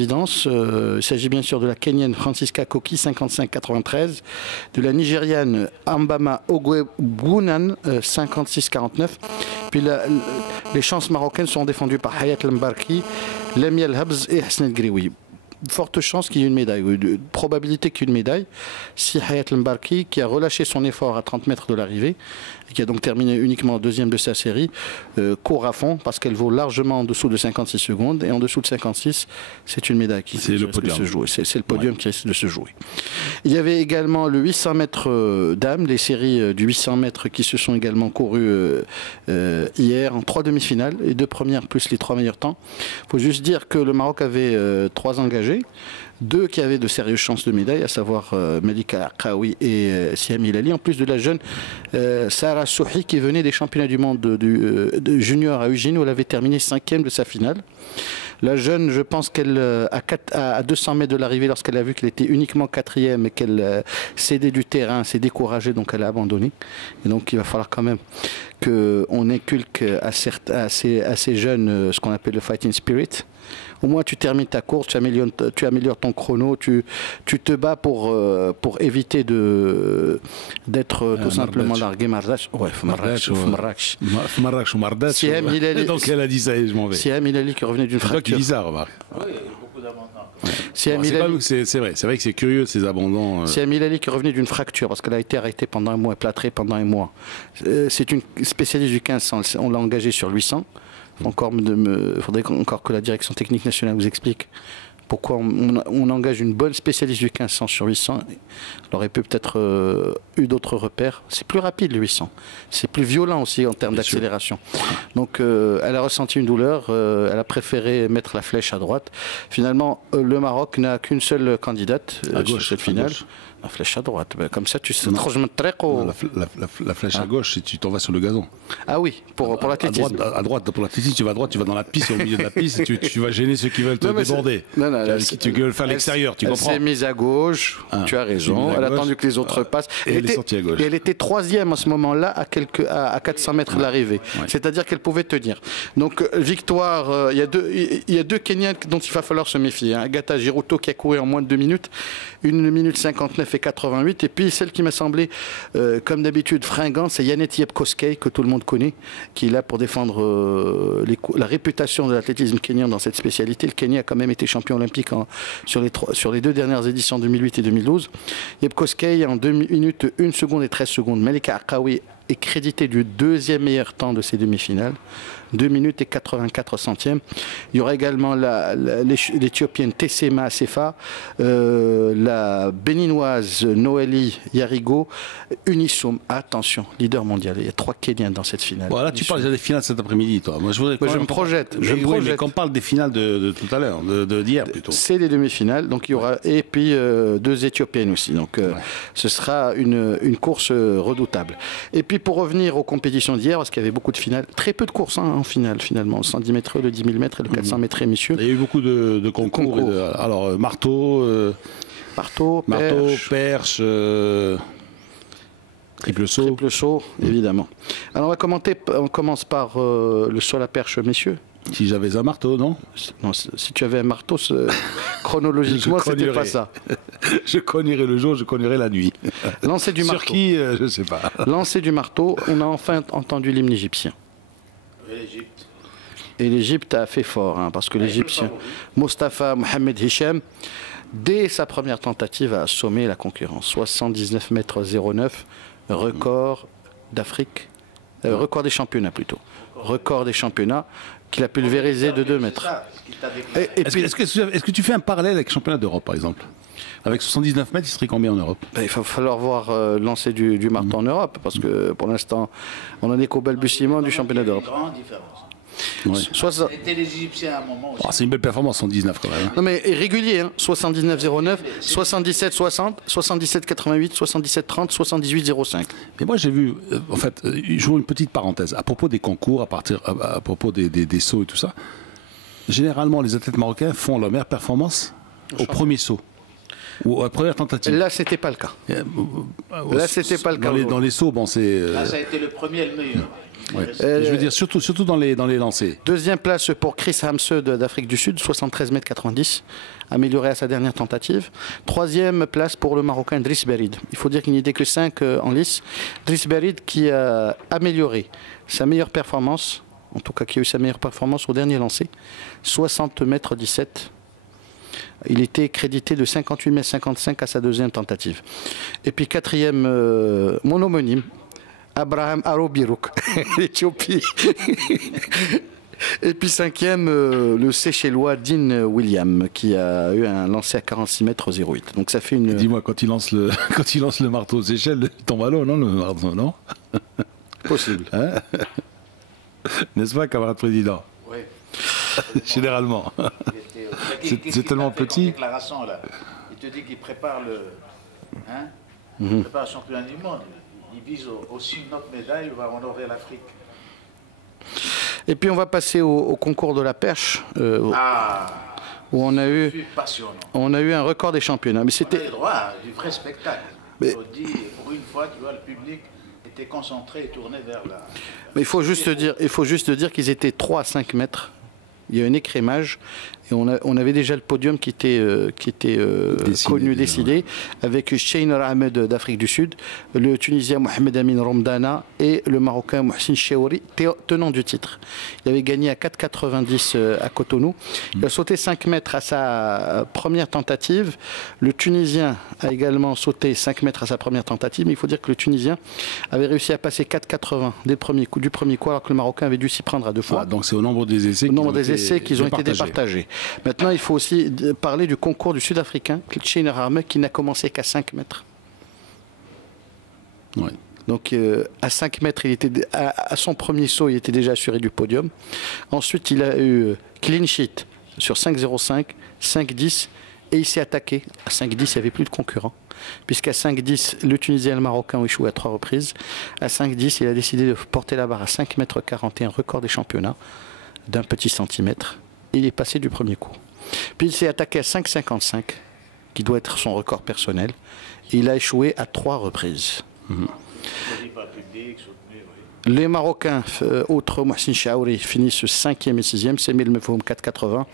Il s'agit bien sûr de la Kenyane Francisca Koki, 55-93, de la Nigériane Ambama Ogwegunan, 56-49. Puis les chances marocaines sont défendues par Hayat Lembarki, Lamia El Habz et Hassan El Grioui. Forte chance qu'il y ait une médaille, probabilité qu'il y ait une médaille. Si Hayat Lembarki, qui a relâché son effort à 30 mètres de l'arrivée, et qui a donc terminé uniquement deuxième de sa série, court à fond parce qu'elle vaut largement en dessous de 56 secondes. Et en dessous de 56, c'est une médaille qui risque de se jouer. C'est le podium qui risque de se jouer. Il y avait également le 800 mètres dames, les séries du 800 mètres qui se sont également courues hier en 3 demi-finales, les 2 premières plus les 3 meilleurs temps. Il faut juste dire que le Maroc avait 3 engagés. 2 qui avaient de sérieuses chances de médaille, à savoir Malika Akaoui et Siam Hilali, en plus de la jeune Sarah Souhi qui venait des championnats du monde de junior à Eugene où elle avait terminé 5e de sa finale. La jeune, je pense qu'elle, à 200 mètres de l'arrivée, lorsqu'elle a vu qu'elle était uniquement 4e et qu'elle cédait du terrain, s'est découragée, donc elle a abandonné. Et donc il va falloir quand même qu'on inculque à ces jeunes ce qu'on appelle le fighting spirit. Au moins tu termines ta course, tu améliores ton chrono, tu te bats pour éviter d'être tout simplement largué. Marrakech. Ouais, Marrakech. Marrakech ou Marrakech. Siam Hilali. Donc elle a dit ça et je m'en vais. Siam Hilali qui revenait d'une fracture. C'est toi qui dis ça, remarque. Oui, beaucoup d'abandon. C'est vrai que c'est curieux ces abandons. Siam Hilali qui revenait d'une fracture parce qu'elle a été arrêtée pendant un mois, plâtrée pendant un mois. C'est une spécialiste du 1500, on l'a engagée sur 800. Il faudrait encore que la direction technique nationale vous explique pourquoi on engage une bonne spécialiste du 1500 sur 800. Elle aurait peut-être eu d'autres repères. C'est plus rapide le 800. C'est plus violent aussi en termes d'accélération. Donc elle a ressenti une douleur. Elle a préféré mettre la flèche à droite. Finalement, le Maroc n'a qu'une seule candidate sur cette finale. La flèche à droite, comme ça tu sais. La flèche à gauche, si tu t'en vas sur le gazon. Ah oui, pour l'athlétisme. À droite, pour l'athlétisme, tu vas à droite, tu vas dans la piste, au milieu de la piste, tu vas gêner ceux qui veulent te déborder. Tu veux faire l'extérieur, tu comprends. Elle s'est mise à gauche, tu as raison. Elle a attendu que les autres passent. Et elle est sortie à gauche. Et elle était 3e à ce moment-là, à 400 mètres de l'arrivée. C'est-à-dire qu'elle pouvait tenir. Donc victoire, il y a deux Kenyans dont il va falloir se méfier. Agatha Girouto qui a couru en moins de 2 minutes, 1 minute 59 et 88. Et puis celle qui m'a semblé, comme d'habitude, fringante, c'est Yannet Yepkoskei, que tout le monde connaît, qui est là pour défendre la réputation de l'athlétisme kenyan dans cette spécialité. Le Kenya a quand même été champion olympique sur les 2 dernières éditions 2008 et 2012. Yepkoskei en 2 minutes 1 seconde et 13 secondes. Malika Akaoui est crédité du 2e meilleur temps de ces demi-finales. 2 minutes et 84 centièmes. Il y aura également l'Éthiopienne Tessema Sefa, la béninoise Noélie Yarigo, Unisoum, attention, leader mondial. Il y a 3 Kenyans dans cette finale. Voilà, tu parles déjà des finales cet après-midi, toi. Moi, je me projette. Mais qu'on parle des finales de tout à l'heure, d'hier plutôt. C'est les demi-finales, donc il y aura, et puis 2 Éthiopiennes aussi. Donc ce sera une course redoutable. Et puis pour revenir aux compétitions d'hier, parce qu'il y avait beaucoup de finales, très peu de courses en finale finalement, le 110 mètres, le 10 000 mètres et le 400 mètres, messieurs. Il y a eu beaucoup de concours. Alors marteau, perche, triple saut. Triple saut, évidemment. Alors on commence par le saut à la perche, messieurs. Si j'avais un marteau, non? Non, si tu avais un marteau, chronologiquement, c'était pas ça. Je cognerais le jour, je cognerais la nuit. Lancer du marteau. Sur qui, je sais pas. Lancer du marteau, on a enfin entendu l'hymne égyptien. Et l'Égypte a fait fort, parce que l'Égyptien Mostafa Mohamed Hicham, dès sa première tentative, a assommé la concurrence. 79 mètres 09, record d'Afrique, record des championnats plutôt. Record des championnats qu'il a pulvérisé de 2 mètres. Est-ce que tu fais un parallèle avec le championnat d'Europe, par exemple? Avec 79 mètres, il serait combien en Europe? Il va falloir voir lancer du marteau en Europe, parce que pour l'instant, on n'en est qu'au balbutiement du championnat d'Europe. C'était les Égyptiens à un moment aussi. C'est une belle performance, 119 quand même. Non mais régulier, 79,09, 77,60, 77,88, 77,30, 78,05. Mais moi j'ai vu, en fait, j'ouvre une petite parenthèse, à propos des concours, à propos des sauts et tout ça, généralement les athlètes marocains font leur meilleure performance au premier saut. Ou la première tentative? Là, c'était pas le cas. Là, c'était pas le cas. Dans les sauts, bon, c'est. Là, ça a été le premier et le meilleur. Ouais. Je veux dire, surtout dans les lancers. Deuxième place pour Chris Hamse d'Afrique du Sud, 73,90 m, amélioré à sa dernière tentative. Troisième place pour le Marocain Driss Berid. Il faut dire qu'il n'y était que 5 en lice. Driss Berid qui a amélioré sa meilleure performance, en tout cas qui a eu sa meilleure performance au dernier lancer, 60,17 m. Il était crédité de 58,55 m à sa deuxième tentative. Et puis quatrième, mon homonyme, Abraham Arobirouk, l'Éthiopie. Et puis cinquième, le Seychellois Dean William, qui a eu un lancer à 46 m 08. Donc ça fait une. Dis-moi, quand il lance le marteau aux Seychelles, il tombe à l'eau, non, le marteau, non? Possible. Hein? N'est-ce pas, camarade président? Oui. Généralement. C'est tellement petit. Déclaration, là. Il te dit qu'il prépare il prépare le championnat du monde. Il vise aussi une autre médaille, il va honorer l'Afrique. Et puis on va passer au concours de la perche, où on a eu un record des championnats. Mais c'était. On a le droit à du vrai spectacle. Mais... Pour une fois, tu vois, le public était concentré et tourné vers la. Mais il faut juste dire qu'ils étaient 3 à 5 mètres. Il y a un écrémage. Et on avait déjà le podium qui était décidé, avec Sheiner Ahmed d'Afrique du Sud, le Tunisien Mohamed Amin Romdana et le Marocain Mohsin Cheouri, tenant du titre. Il avait gagné à 4,90 à Cotonou. Il a sauté 5 mètres à sa première tentative. Le Tunisien a également sauté 5 mètres à sa première tentative, mais il faut dire que le Tunisien avait réussi à passer 4,80 du premier coup, alors que le Marocain avait dû s'y prendre à 2 fois. Donc c'est au nombre des essais qu'ils ont été départagés. Maintenant, il faut aussi parler du concours du Sud-Africain, Sheiner Ahmed, qui n'a commencé qu'à 5 mètres. Ouais. Donc à 5 mètres, à son premier saut, il était déjà assuré du podium. Ensuite, il a eu clean sheet sur 5,05, 5,10 et il s'est attaqué. À 5,10, il n'y avait plus de concurrents. Puisqu'à 5,10, le Tunisien et le Marocain ont échoué à 3 reprises. À 5,10, il a décidé de porter la barre à 5,41 mètres, record des championnats, d'un petit centimètre. Il est passé du premier coup. Puis il s'est attaqué à 5,55, qui doit être son record personnel. Et il a échoué à 3 reprises. Les Marocains, autres Mohsin Chaouri, finissent 5e et 6e. Semil Mefhoum 4,80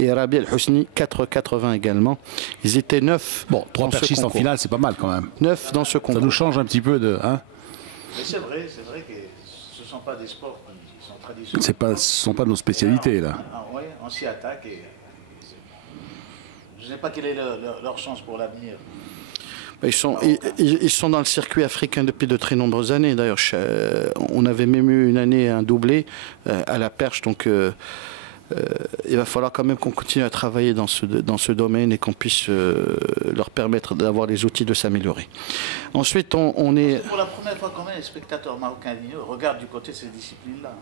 et Rabi El Housni 4,80 également. Ils étaient 9. Bon, 3 perchistes en finale, c'est pas mal quand même. 9 dans ce concours. Ça nous change un petit peu de. Hein. Mais c'est vrai que ce ne sont pas des sports qui sont traditionnels. Ce ne sont pas nos spécialités là. Oui, on s'y attaque et je ne sais pas quelle est leur chance pour l'avenir. Ils sont dans le circuit africain depuis de très nombreuses années. D'ailleurs, on avait même eu une année un doublé à la perche. Donc, il va falloir quand même qu'on continue à travailler dans ce domaine et qu'on puisse leur permettre d'avoir les outils de s'améliorer. Ensuite, on est... Pour la première fois, quand même, les spectateurs marocains regardent du côté de ces disciplines-là.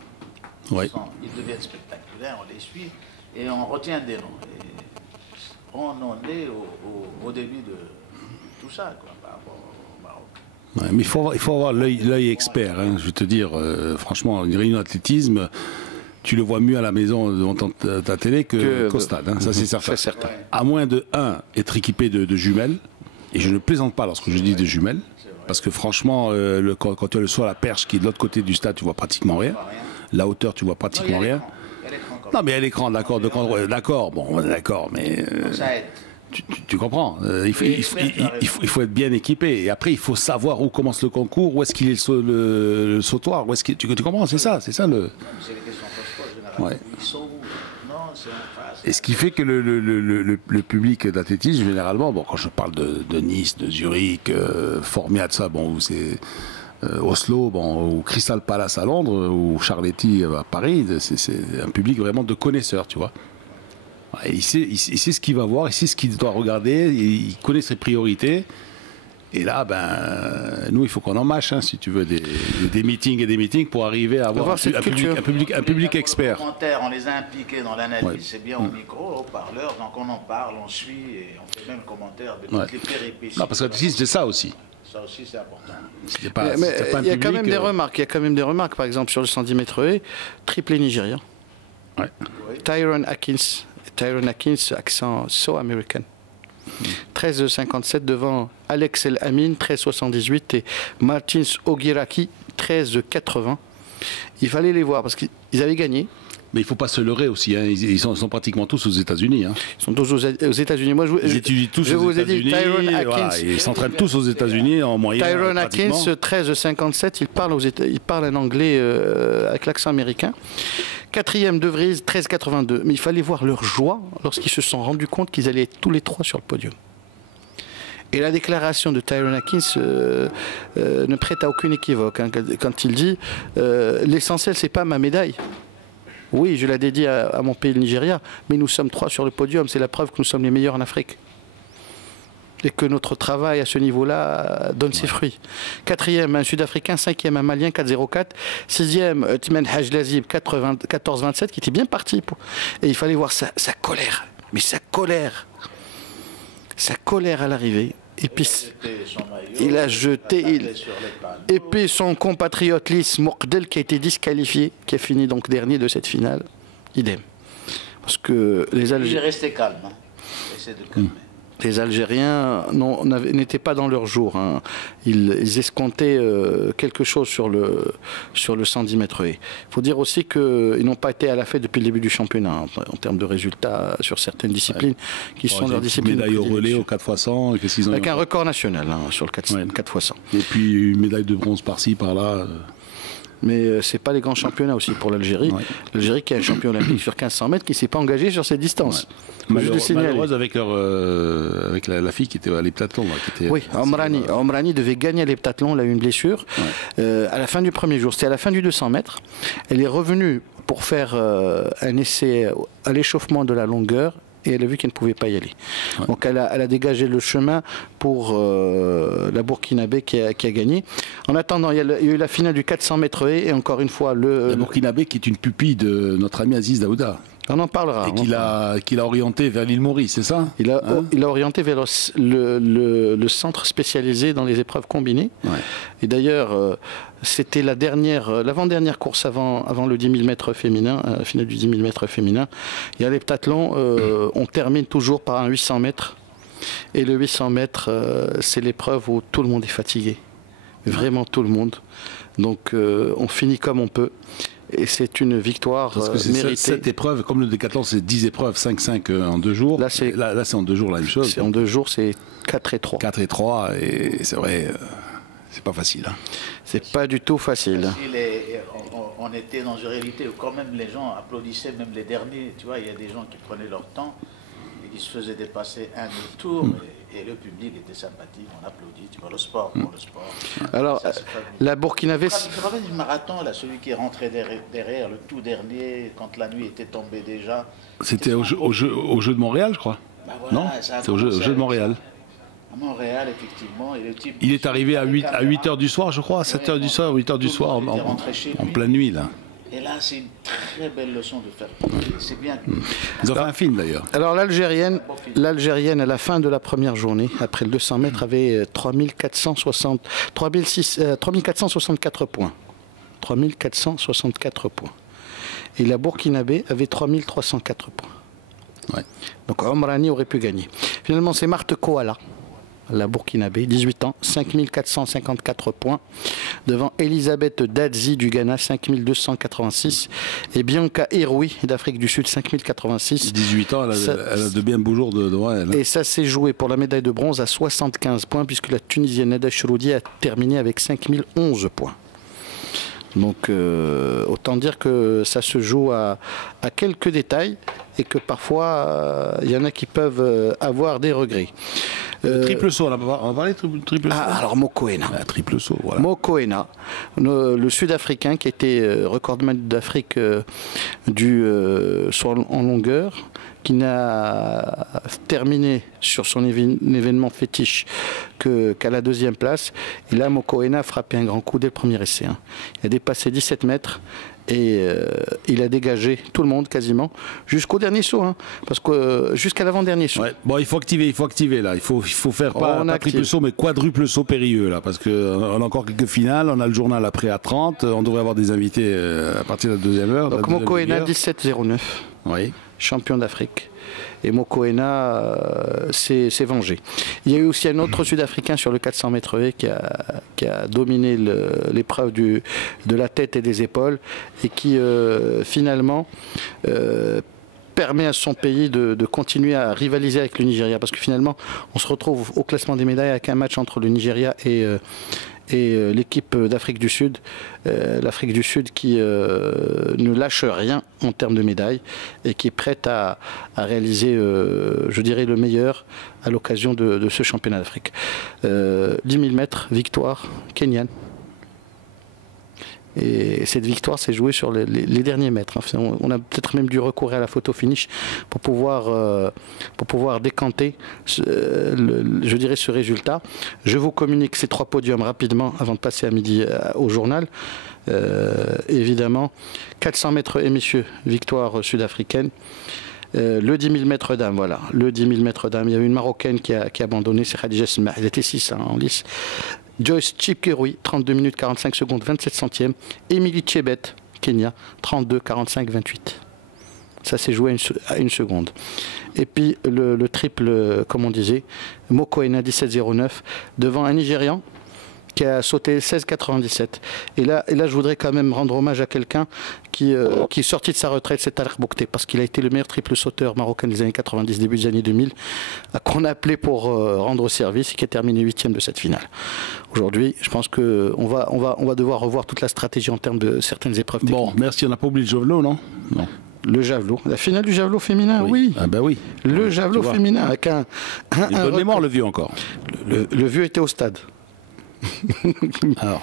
Oui. Ils deviennent spectaculaires, on les suit et on retient des noms. Et on en est au début de tout ça, quoi, par rapport au Maroc. Ouais, mais il faut avoir l'œil expert. Hein, je veux te dire, franchement, une réunion d'athlétisme, tu le vois mieux à la maison devant ta télé qu'au stade. Hein, ça, c'est certain. Ouais. À moins de, être équipé de jumelles, et je ne plaisante pas lorsque je dis de jumelles, parce que franchement, quand tu as le saut à la perche qui est de l'autre côté du stade, tu vois pratiquement rien. La hauteur, tu vois pratiquement rien. Non, mais à l'écran, d'accord, mais... ça aide. Tu comprends, il faut être bien équipé. Et après, il faut savoir où commence le concours, où est-ce qu'il est le sautoir, où est-ce qu'il... Tu comprends, c'est ça le... C'est les questions généralement. Ouais. Ils sont où? Non, c'est en face. Et ce qui fait que le public d'athlétisme, généralement, bon, quand je parle de Nice, de Zurich, Formia, de ça, bon, c'est... Oslo, bon, ou Crystal Palace à Londres, ou Charletti à Paris, c'est un public vraiment de connaisseurs, tu vois. Et il sait ce qu'il va voir, il sait ce qu'il doit regarder, il connaît ses priorités. Et là, nous, il faut qu'on en mâche, hein, si tu veux, des meetings et des meetings pour arriver à avoir un public expert. Les commentaires, on les a impliqués dans l'analyse, c'est bien au micro, au parleur, donc on en parle, on suit et on fait même le commentaire de toutes les péripéties. Non, parce que c'est ça aussi. Ça aussi, c'est important. Mais il y a quand même des remarques. Il y a quand même des remarques, par exemple, sur le 110 mètres haies, triplé nigérien. Ouais. Tyrone Atkins, accent so américain. 13,57 devant Alex El Amin, 13,78 et Martins Ogiraki, 13,80. Il fallait les voir parce qu'ils avaient gagné. Mais il ne faut pas se leurrer aussi. Hein. Ils sont pratiquement tous aux États-Unis. Hein. Ils sont tous aux États-Unis. Moi, ils étudient tous aux États-Unis. Voilà, ils s'entraînent tous aux États-Unis en moyenne. Tyrone Atkins, 13,57. Il parle un anglais avec l'accent américain. Quatrième De Vries, 13,82. Mais il fallait voir leur joie lorsqu'ils se sont rendus compte qu'ils allaient être tous les trois sur le podium. Et la déclaration de Tyrone Atkins ne prête à aucune équivoque. Hein, quand il dit l'essentiel, c'est pas ma médaille. Oui, je l'ai dédié à mon pays, le Nigeria, mais nous sommes 3 sur le podium. C'est la preuve que nous sommes les meilleurs en Afrique. Et que notre travail à ce niveau-là donne ses fruits. Quatrième, un Sud-Africain. Cinquième, un Malien, 4,04. Sixième, Tmen Hajlazib, 14,27, qui était bien parti. Et il fallait voir sa colère. Mais sa colère à l'arrivée. Et puis, il a jeté. Et puis son compatriote Lys Moukdel qui a été disqualifié, qui a fini donc dernier de cette finale, idem. Parce que les Algériens. Il est resté calme. Hein. Essaie de calmer. Les Algériens n'étaient pas dans leur jour. Hein. Ils escomptaient quelque chose sur le 110 mètres haies. Il faut dire aussi qu'ils n'ont pas été à la fête depuis le début du championnat en termes de résultats sur certaines disciplines qui sont leurs disciplines. Médaille au relais au 4x100. Avec un record national sur le 4x100. Et puis une médaille de bronze par-ci, par-là. Mais ce n'est pas les grands championnats aussi pour l'Algérie. Ouais. L'Algérie qui est un champion olympique sur 1500 mètres qui ne s'est pas engagé sur cette distance. Ouais. Malheureuse avec la fille qui était à l'heptathlon. Oui, Omrani devait gagner à l'heptathlon, elle a eu une blessure. Ouais. À la fin du premier jour, c'était à la fin du 200 mètres. Elle est revenue pour faire un essai à l'échauffement de la longueur. Et elle a vu qu'elle ne pouvait pas y aller. Ouais. Donc elle a dégagé le chemin pour la Burkinabé qui a gagné. En attendant, il y a eu la finale du 400 mètres haies et encore une fois la Burkinabé qui est une pupille de notre ami Aziz Daouda. On en parlera. Et qu'il a orienté vers l'île Maurice, c'est ça? Il a orienté vers le centre spécialisé dans les épreuves combinées. Ouais. Et d'ailleurs, c'était l'avant-dernière course avant le 10 000 mètres féminin, la finale du 10 000 mètres féminin. Il y a l'heptathlon, on termine toujours par un 800 mètres. Et le 800 mètres, c'est l'épreuve où tout le monde est fatigué. Vraiment tout le monde. Donc on finit comme on peut. Et c'est une victoire méritée. Cette épreuve, comme le décathlon, c'est 10 épreuves, 5-5 en 2 jours. Là, c'est en 2 jours la même chose. En 2 jours, c'est 4 et 3. 4 et 3, et c'est vrai, c'est pas facile. Hein. C'est pas du tout facile. On était dans une réalité où quand même les gens applaudissaient, même les derniers. Tu vois, il y a des gens qui prenaient leur temps et qui se faisaient dépasser un tour. Et le public était sympathique, on applaudit, tu vois, le sport pour le sport. Alors, la Burkinabé... Tu te rappelles du marathon, là, celui qui est rentré derrière, le tout dernier, quand la nuit était tombée déjà. C'était au jeu de Montréal, je crois. Bah voilà, non, c'est au jeu de Montréal. À Montréal, effectivement. Et le type, il est arrivé à 8h du soir, je crois, à 7h du soir, 8h du soir, en pleine nuit, là. Et là, c'est une très belle leçon de faire. C'est bien. Ils ont fait un film d'ailleurs. Alors l'Algérienne, à la fin de la première journée, après le 200 mètres, avait 3464 points. 3464 points. Et la Burkinabé avait 3304 points. Ouais. Donc Omrani aurait pu gagner. Finalement, c'est Marthe Koala, la Burkinabé, 18 ans, 5454 points, devant Elisabeth Dadzi du Ghana, 5286, et Bianca Eroui d'Afrique du Sud, 5086. 18 ans, elle a de bien beaux jours devant elle. Et ça s'est joué pour la médaille de bronze à 75 points, puisque la Tunisienne Nada Chouroudi a terminé avec 5011 points. Donc autant dire que ça se joue à quelques détails et que parfois il y en a qui peuvent avoir des regrets. Triple saut, on va parler de triple saut. Alors Mokoena. Triple saut, voilà. Mokoena, le Sud-Africain qui a été recordman d'Afrique en longueur, qui n'a terminé sur son événement fétiche qu'à la 2e place. Et là, Mokoena a frappé un grand coup dès le premier essai. Hein. Il a dépassé 17 mètres et il a dégagé tout le monde quasiment jusqu'au dernier saut, hein, parce que jusqu'à l'avant-dernier saut. Ouais. Bon, il faut activer là. Il faut faire pas triple saut, mais quadruple saut périlleux là, parce qu'on a encore quelques finales. On a le journal après à 30. On devrait avoir des invités à partir de la 2e heure. Donc Mokoena 17,09. Oui. champion d'Afrique. Et Mokoena s'est vengé. Il y a eu aussi un autre Sud-Africain sur le 400 mètres haies qui a dominé l'épreuve de la tête et des épaules et qui finalement permet à son pays de continuer à rivaliser avec le Nigeria, parce que finalement on se retrouve au classement des médailles avec un match entre le Nigeria et l'équipe d'Afrique du Sud. L'Afrique du Sud qui ne lâche rien en termes de médailles et qui est prête à réaliser, je dirais, le meilleur à l'occasion de ce championnat d'Afrique. 10 000 mètres, victoire kenyane. Et cette victoire s'est jouée sur les derniers mètres. Enfin, on a peut-être même dû recourir à la photo finish pour pouvoir décanter, je dirais, ce résultat. Je vous communique ces 3 podiums rapidement avant de passer à midi au journal. Évidemment, 400 mètres et messieurs, victoire sud-africaine. Le 10 000 mètres dames, voilà. Le 10 000 mètres dames. Il y a eu une Marocaine qui a abandonné, c'est Khadija Smah. Elle était 6 en lice. Joyce Chepkirui, 32 minutes 45 secondes 27 centièmes. Emily Chebet, Kenya, 32 45 28. Ça s'est joué à une seconde. Et puis le triple, comme on disait, Mokoena 17,09 devant un Nigérian qui a sauté 16,97. Et là, je voudrais quand même rendre hommage à quelqu'un qui est sorti de sa retraite, c'est Talek Boukté, parce qu'il a été le meilleur triple sauteur marocain des années 90, début des années 2000, qu'on a appelé pour rendre service et qui a terminé 8e de cette finale. Aujourd'hui, je pense qu'on va devoir revoir toute la stratégie en termes de certaines épreuves techniques. Bon, merci, on n'a pas oublié le javelot, non? Non. Le javelot, la finale du javelot féminin, oui. Ah ben oui. Le javelot féminin avec un bonne mémoire, le vieux encore. Le vieux était au stade. Alors.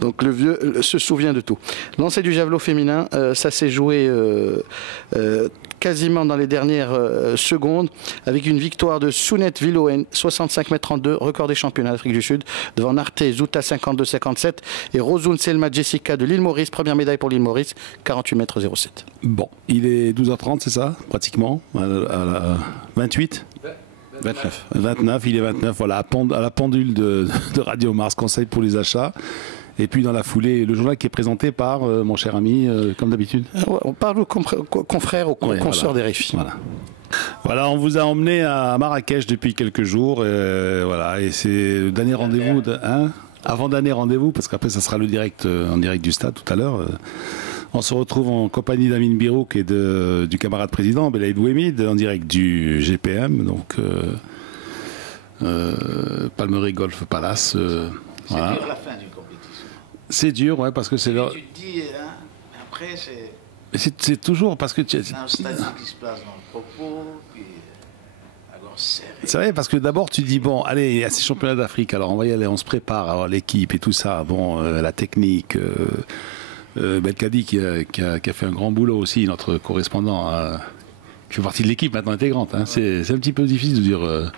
Donc le vieux se souvient de tout. Lancer du javelot féminin, ça s'est joué quasiment dans les dernières secondes avec une victoire de Sounette Villoen, 65 m 32, record des championnats d'Afrique du Sud, devant Narte Zouta 52-57 et Rozoun Selma Jessica de l'île Maurice, première médaille pour l'île Maurice, 48 m 07. Bon, il est 12h30, c'est ça, pratiquement, à la 28 29, il est 29, voilà, à la pendule de Radio Mars, conseil pour les achats. Et puis dans la foulée, le journal qui est présenté par mon cher ami, comme d'habitude. On parle aux confrères, aux consoeurs des RFI. Voilà, on vous a emmené à Marrakech depuis quelques jours. Voilà, et c'est le dernier rendez-vous, avant dernier rendez-vous, parce qu'après ça sera le direct en direct du stade tout à l'heure. On se retrouve en compagnie d'Amine Birouk et du camarade président Belaïd Ouemid en direct du GPM, donc Palmeraie Golf Palace. C'est dur la fin d'une compétition. C'est dur, ouais, parce que c'est là. Tu te dis, hein, après c'est. C'est toujours parce que C'est un stade qui se place dans le propos, puis la gorge serrée. C'est vrai, parce que d'abord tu dis, bon, allez, il y a ces championnats d'Afrique, alors on va y aller, on se prépare, alors l'équipe et tout ça, bon, la technique. Belkadi qui a fait un grand boulot aussi, notre correspondant, qui fait partie de l'équipe maintenant intégrante. Hein. C'est un petit peu difficile de dire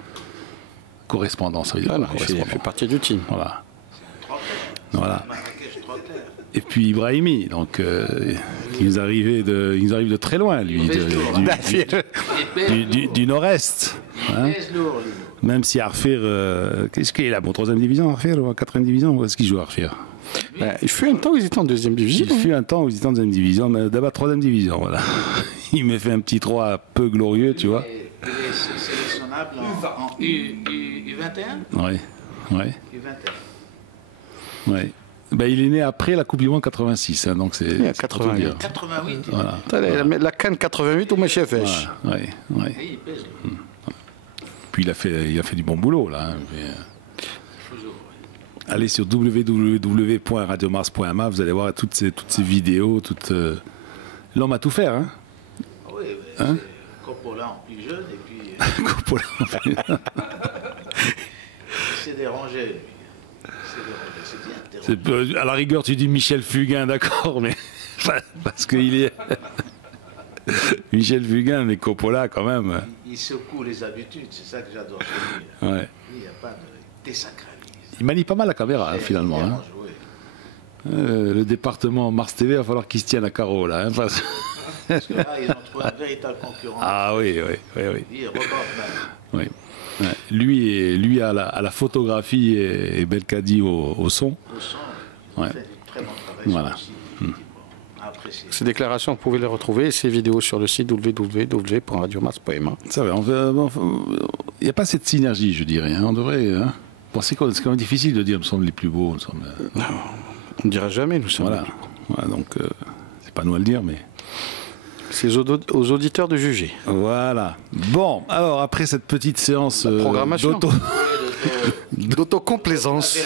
correspondant, ça veut dire correspondant. Il fait partie du team. Voilà. Et puis Ibrahimi, donc il nous arrive de très loin, lui, du nord-est. Hein. Même si Arfir, qu'est-ce qu'il est là? Bon, 3e division, Arfir, ou 4e division, où est-ce qu'il joue Arfir? Il fut un temps où ils étaient en 2e division. Il fut un temps où ils étaient en 2e division, mais d'abord 3e division, voilà. Il me fait un petit 3 peu glorieux, tu vois. Il est sélectionnable en U21 Oui. U21. Oui. Ben, il est né après la Coupe du Monde 86, hein, donc c'est 88. 88. Voilà. La Cannes 88 au Méchef. Oui. Il pèse. Puis il a fait du bon boulot, là. Hein, allez sur www.radiomars.ma, vous allez voir toutes ces vidéos, l'homme a tout faire, hein. Oui, hein? Coppola en plus jeune et puis. Coppola en plus jeune. C'est dérangé. C'est bien. À la rigueur, tu dis Michel Fugain, d'accord, mais parce qu'il est Michel Fugain, mais Coppola quand même. Il secoue les habitudes, c'est ça que j'adore chez lui. Ouais. Il n'y a pas de désacralisme. Il manie pas mal la caméra, hein, finalement. Hein. Le département Mars TV, il va falloir qu'il se tienne à carreau, là. Hein, parce que là, ils ont trouvé un véritable concurrent. Ah oui. Il reporte même. Oui. Ouais. Lui à la photographie et Belkadi au son. Au son, ouais. fait du très bon travail. Voilà. Aussi, apprécié. Ces déclarations, vous pouvez les retrouver, ces vidéos sur le site www.radiomars.ma. Ça va, il n'y a pas cette synergie, je dirais. Hein. On devrait penser que c'est quand même difficile de dire nous sommes les plus beaux. Nous sommes, Non, on ne dira jamais, nous sommes. Voilà, donc c'est pas nous à le dire, mais. C'est aux auditeurs de juger. Voilà. Bon, alors après cette petite séance programmation. D'autocomplaisance.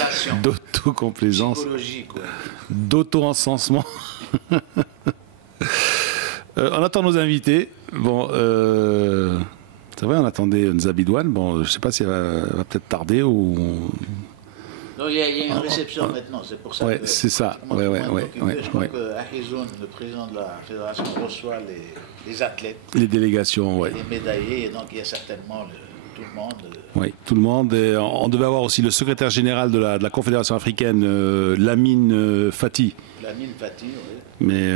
D'autocomplaisance. Psychologique, ouais. D'auto-encensement. On attend nos invités. Bon, c'est vrai, on attendait Nzabidouane. Bon, je ne sais pas si elle va peut-être tarder ou. Non, il y a une réception maintenant, c'est pour ça. Ouais, c'est ça. Je crois que Ahizoun, le président de la fédération, reçoit les athlètes, les délégations, les médaillés, et donc il y a certainement tout le monde. Oui, tout le monde. Et on devait avoir aussi le secrétaire général de la Confédération africaine, Lamine Fati. Lamine Fati, oui. Mais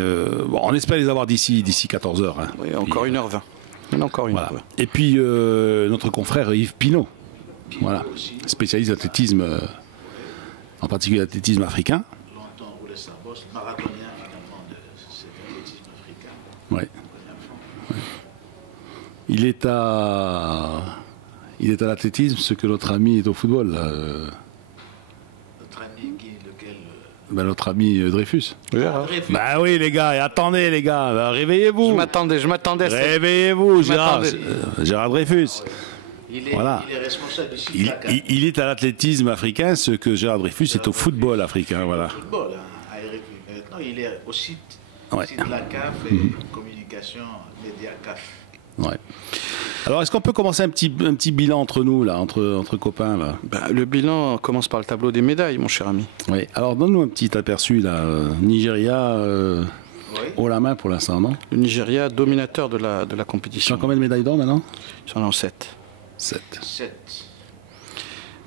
bon, on espère les avoir d'ici 14h. Hein. Oui, encore 1h20. Il y en a encore une. Voilà. Et puis notre confrère Yves Pinot, voilà, spécialiste d'athlétisme, en particulier d'athlétisme africain. Longtemps roulé sa bosse, marathonien finalement de cet athlétisme africain. Ouais. Ouais. Il est à l'athlétisme ce que notre ami est au football. Là. Notre ami lequel notre ami Dreyfus. Dreyfus. Bah oui les gars, et attendez les gars, réveillez-vous. Je m'attendais. Réveillez-vous, Gérard Dreyfus. Il est responsable du site il est à l'athlétisme africain ce que Gérard Dreyfus est au football africain. Voilà. Football, hein, maintenant il est au site de la CAF et communication média CAF. Ouais. Alors, est-ce qu'on peut commencer un petit bilan entre nous, là, entre copains là? Le bilan commence par le tableau des médailles, mon cher ami. Oui. Alors, donne-nous un petit aperçu, là. Nigeria, haut la main pour l'instant, non? Le Nigeria, dominateur de la compétition. Ils ont combien de médailles d'or maintenant? Ils sont en 7. 7.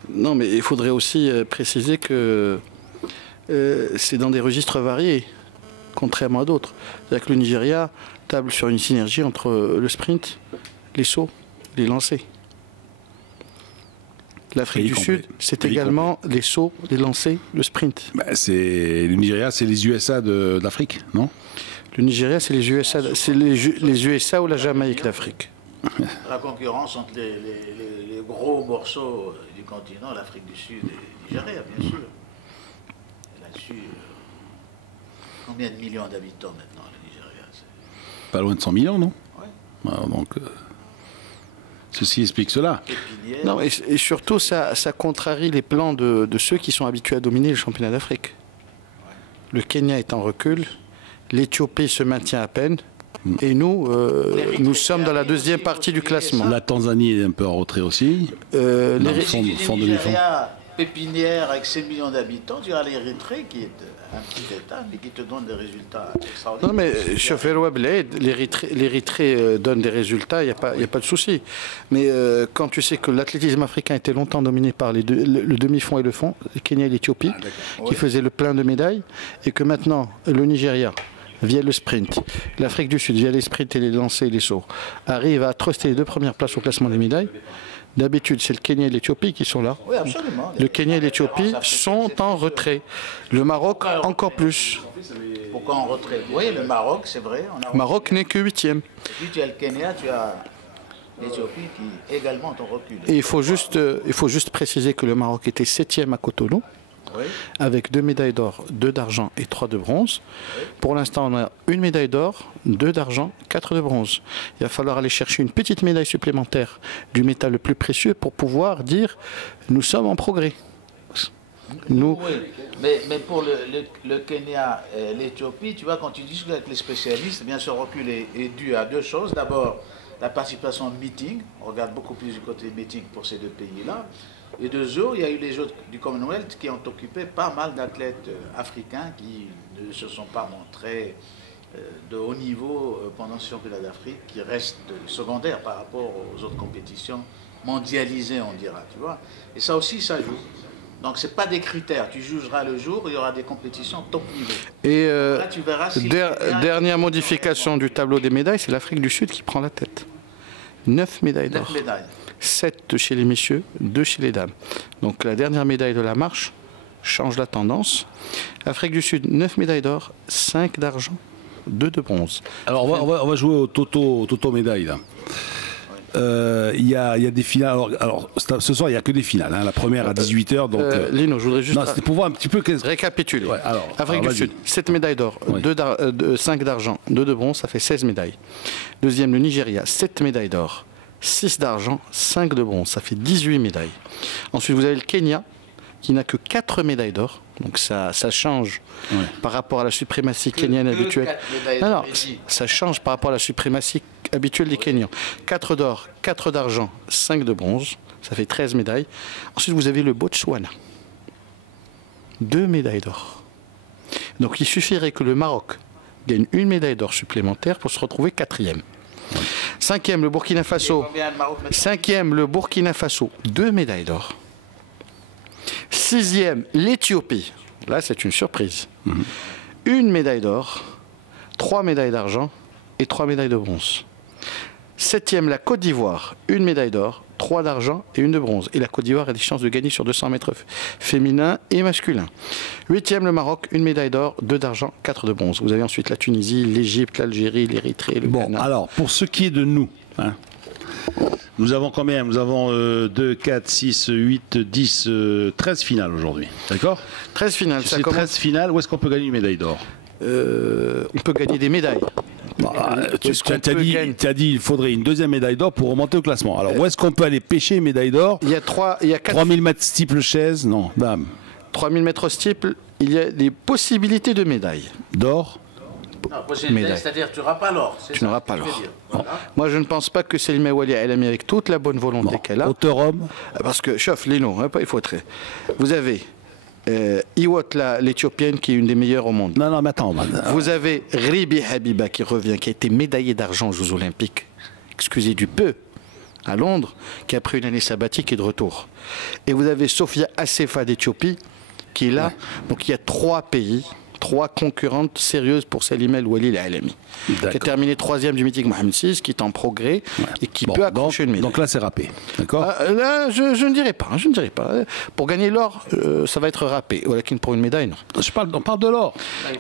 Non, mais il faudrait aussi préciser que c'est dans des registres variés, contrairement à d'autres. C'est-à-dire que le Nigeria table sur une synergie entre le sprint, les sauts, les lancers. L'Afrique du Sud, c'est également les sauts, les lancers, le sprint. Le Nigeria, c'est les USA d'Afrique, non? Le Nigeria, c'est les USA, les USA ou la Jamaïque d'Afrique. La concurrence entre les gros morceaux du continent, l'Afrique du Sud et le Nigeria, bien sûr. Là-dessus, combien de millions d'habitants maintenant, le Nigeria? Pas loin de 100 millions, non? Oui. Alors, donc, ceci explique cela. Non, et surtout, ça contrarie les plans de ceux qui sont habitués à dominer le championnat d'Afrique. Ouais. Le Kenya est en recul, l'Éthiopie se maintient à peine. Et nous sommes dans la deuxième partie du classement. La Tanzanie est un peu en retrait aussi. Fond demi-fond. Pépinière avec 7 millions d'habitants, tu as l'Érythrée qui est un petit État, mais qui te donne des résultats extraordinaires. Non, mais chauffeur Webley, l'Érythrée donne des résultats, il n'y a pas de souci. Mais quand tu sais que l'athlétisme africain était longtemps dominé par le demi-fond et le fond, le Kenya et l'Éthiopie, qui faisaient le plein de médailles, et que maintenant, le Nigeria, via le sprint, l'Afrique du Sud, via les sprints et les lancers et les sauts, arrive à truster les 2 premières places au classement des médailles. D'habitude, c'est le Kenya et l'Éthiopie qui sont là. Oui, absolument. Le Kenya et l'Éthiopie sont en retrait. Le Maroc, encore plus. Pourquoi en retrait? Oui, le Maroc, c'est vrai. Le Maroc n'est que 8e. Et puis tu as le Kenya, tu as l'Éthiopie qui également ont reculé. Et il faut juste préciser que le Maroc était 7e à Cotonou. Oui. Avec 2 médailles d'or, 2 d'argent et 3 de bronze. Oui. Pour l'instant, on a 1 médaille d'or, 2 d'argent, 4 de bronze. Il va falloir aller chercher une petite médaille supplémentaire du métal le plus précieux pour pouvoir dire nous sommes en progrès. Oui, mais pour le Kenya et l'Éthiopie, tu vois, quand tu discutes avec les spécialistes, eh bien, ce recul est dû à 2 choses. D'abord, la participation au meeting. On regarde beaucoup plus du côté meeting pour ces 2 pays-là. Et de Jeux, il y a eu les Jeux du Commonwealth qui ont occupé pas mal d'athlètes africains qui ne se sont pas montrés de haut niveau pendant ce championnat d'Afrique, qui restent secondaires par rapport aux autres compétitions mondialisées, on dira, tu vois. Et ça aussi, ça joue. Donc, ce n'est pas des critères. Tu jugeras le jour où il y aura des compétitions top niveau. Et là, tu verras si dernière modification du tableau des médailles, c'est l'Afrique du Sud qui prend la tête. 9 médailles d'or. 9 médailles. 7 chez les messieurs, 2 chez les dames. Donc la dernière médaille de la marche change la tendance. Afrique du Sud, 9 médailles d'or, 5 d'argent, 2 de bronze. Alors on va jouer au Toto médaille là. Il y a des finales. Alors, ce soir, il n'y a que des finales. Hein. La première à 18h. Donc, Lino, je voudrais juste. Non, c'était pour voir un petit peu. Récapituler. Ouais, Afrique du Sud, 7 médailles d'or, Oui. 5 d'argent, 2 de bronze, ça fait 16 médailles. Deuxième, le Nigeria, 7 médailles d'or, 6 d'argent, 5 de bronze, ça fait 18 médailles. Ensuite, vous avez le Kenya, qui n'a que 4 médailles d'or. Donc ça change par rapport à la suprématie kenyane habituelle. Non, ça change par rapport à la suprématie habituelle des Kenyans. 4 d'or, 4 d'argent, 5 de bronze. Ça fait 13 médailles. Ensuite, vous avez le Botswana. 2 médailles d'or. Donc il suffirait que le Maroc gagne une médaille d'or supplémentaire pour se retrouver 4e. 5e, le Burkina Faso. 5e, le Burkina Faso. 2 médailles d'or. 6e, l'Éthiopie. Là, c'est une surprise. Une médaille d'or, 3 médailles d'argent et 3 médailles de bronze. 7e, la Côte d'Ivoire. Une médaille d'or, 3 d'argent et 1 de bronze. Et la Côte d'Ivoire a des chances de gagner sur 200 mètres féminin et masculin. 8e, le Maroc. Une médaille d'or, 2 d'argent, 4 de bronze. Vous avez ensuite la Tunisie, l'Égypte, l'Algérie, l'Érythrée, le Ghana. Bon, alors, pour ce qui est de nous, hein, nous avons combien? Nous avons 2, 4, 6, 8, 10, 13 finales aujourd'hui. D'accord? 13 finales. Sur ces 13 finales, où est-ce qu'on peut gagner une médaille d'or? On peut gagner des médailles. Tu as dit qu'il faudrait une deuxième médaille d'or pour remonter au classement. Alors, où est-ce qu'on peut aller pêcher une médaille d'or? Il y a 4 3000 mètres steeple chaise, non, bam. 3000 mètres steeple, il y a des possibilités de médailles. D'or? Non, possibilité, c'est-à-dire tu n'auras pas l'or. Tu n'auras pas l'or. Moi, je ne pense pas que Selma Wali elle a mis avec toute la bonne volonté qu'elle a. Hauteur homme? Parce que, chef, Lino, il faut être. Vous avez Iwot, l'Éthiopienne, qui est une des meilleures au monde. Non, mais attends. Vous avez Ribi Habiba qui revient, qui a été médaillée d'argent aux Jeux Olympiques, excusez du peu, à Londres, qui a pris une année sabbatique et de retour. Et vous avez Sofia Assefa d'Éthiopie, qui est là. Donc il y a 3 pays. 3 concurrentes sérieuses pour Salim El Wali El Alami, qui a terminé 3e du mythique Mohamed VI, qui est en progrès et qui peut accrocher une médaille. Donc là, c'est râpé. D'accord. Là, je ne dirais pas. Je ne dirais pas. Pour gagner l'or, ça va être râpé. Pour une médaille, non. On parle de l'or.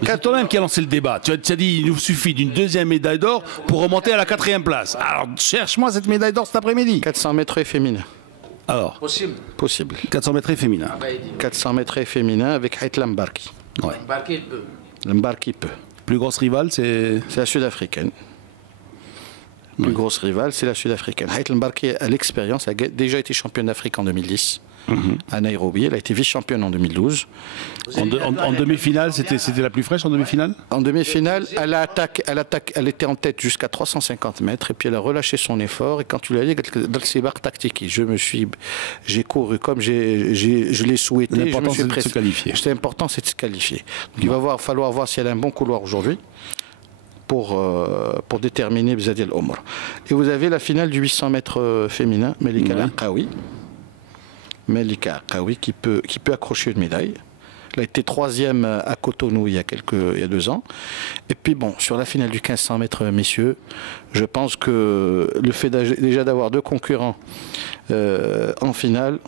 C'est toi-même qui a lancé le débat. Tu as dit il nous suffit d'une deuxième médaille d'or pour remonter à la 4e place. Alors, cherche-moi cette médaille d'or cet après-midi. 400 mètres et féminin. Alors Possible. 400 mètres et féminin. 400 mètres et féminin avec Haït Lambarki. Ouais. Lambarki peut. Plus grosse rivale, c'est la Sud-Africaine. Plus grosse rivale, c'est la Sud-Africaine. Haït Lambarki a l'expérience, a déjà été championne d'Afrique en 2010 à Nairobi. Elle a été vice-championne en 2012. En demi-finale, c'était la plus fraîche en demi-finale? En demi-finale, elle était en tête jusqu'à 350 mètres et puis elle a relâché son effort. Et quand tu l'as dit, dans le sébar tactique, j'ai couru comme je l'ai souhaité. L'important, c'est de se qualifier. C'était important, c'est de se qualifier. Donc il va falloir voir si elle a un bon couloir aujourd'hui pour déterminer Bzadil Omar. Et vous avez la finale du 800 mètres féminin, Melika Akawi qui peut accrocher une médaille. Elle a été 3e à Cotonou il y a 2 ans. Et puis bon, sur la finale du 1500 mètres messieurs, je pense que le fait déjà d'avoir 2 concurrents en finale,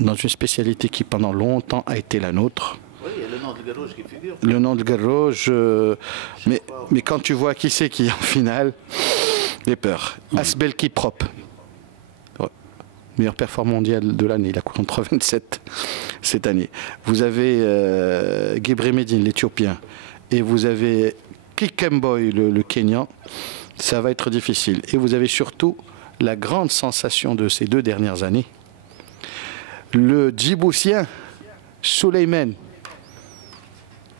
dans une spécialité qui pendant longtemps a été la nôtre. Oui, il y a le nom de Garrouge qui figure. Le nom de Garrouge, mais quand tu vois qui c'est qui est en finale, j'ai peur. Asbel Kiprop. Meilleur performant mondial de l'année, il a couru entre 27 cette année. Vous avez Gebre Medine, l'Éthiopien, et vous avez Kikemboy, le Kenyan. Ça va être difficile. Et vous avez surtout la grande sensation de ces 2 dernières années, le Djiboutien Souleymane.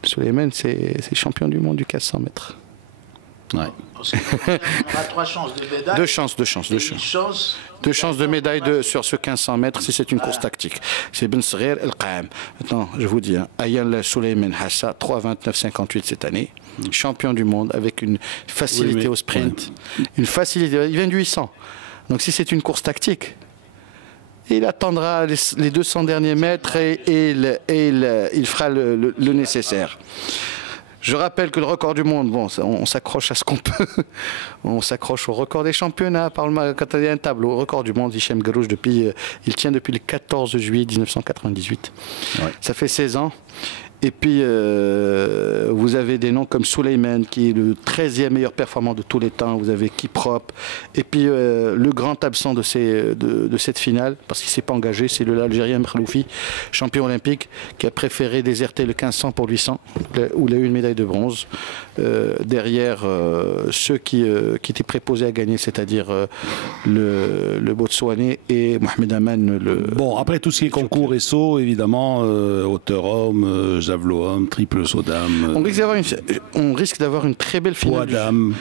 Souleymane, c'est champion du monde du 400 mètres. Ouais. On a 3 chances de médaille. 2 chances. 2 chances de médaille sur ce 1500 mètres si c'est une course tactique. C'est Ben Srir El Qaam. Maintenant, je vous dis, Ayal Souleymane Hassa, 3,29,58 cette année. Champion du monde avec une facilité au sprint. Une facilité. Il vient du 800. Donc si c'est une course tactique, il attendra les 200 derniers mètres et il fera le nécessaire. Je rappelle que le record du monde, bon, on s'accroche à ce qu'on peut. On s'accroche au record des championnats. Quand il y a un tableau, record du monde, Hichem Garrouche, il tient depuis le 14 juillet 1998. Ouais. Ça fait 16 ans. Et puis, vous avez des noms comme Souleymane, qui est le 13e meilleur performant de tous les temps. Vous avez Kiprop. Et puis, le grand absent de cette finale, parce qu'il ne s'est pas engagé, c'est l'Algérien Mkhloufi, champion olympique, qui a préféré déserter le 1500 pour 800, où il a eu une médaille de bronze. Derrière ceux qui étaient préposés à gagner, c'est-à-dire le Botswanais et Mohamed Aman. Bon, après tout ce qui est concours et saut, évidemment, hauteur-homme, javelot-homme, triple saut-dame. On risque d'avoir une très belle finale. Poids-dame.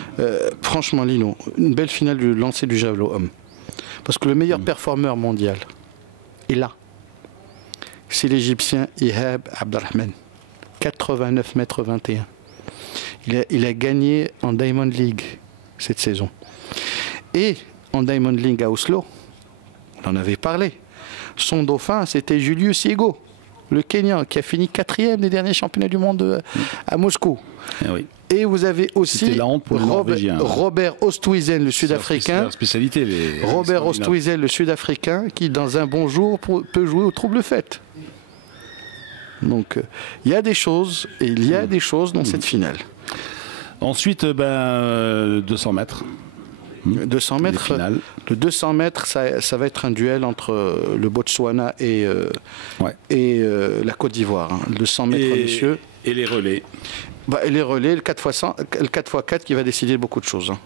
Franchement, Lino, une belle finale du lancer du javelot-homme. Parce que le meilleur performeur mondial est là. C'est l'Égyptien Ihab Abdelrahman. 89 mètres 21. Il a gagné en Diamond League cette saison. Et en Diamond League à Oslo, on en avait parlé. Son dauphin, c'était Julius Yego, le Kenyan, qui a fini 4e des derniers championnats du monde à Moscou. Eh oui. Et vous avez aussi Robert Osthuizen, le Sud-Africain. C'est leur spécialité. Robert Osthuizen, le Sud-Africain, qui dans un bon jour peut jouer au trouble fête. Donc il y a des choses, et il y a des choses dans cette finale. Ensuite, 200 mètres. 200 mètres, le 200 mètres, ça va être un duel entre le Botswana et la Côte d'Ivoire. Hein. Le 200 mètres, messieurs. Et les relais. Et les relais, le 4x4 qui va décider beaucoup de choses. Hein.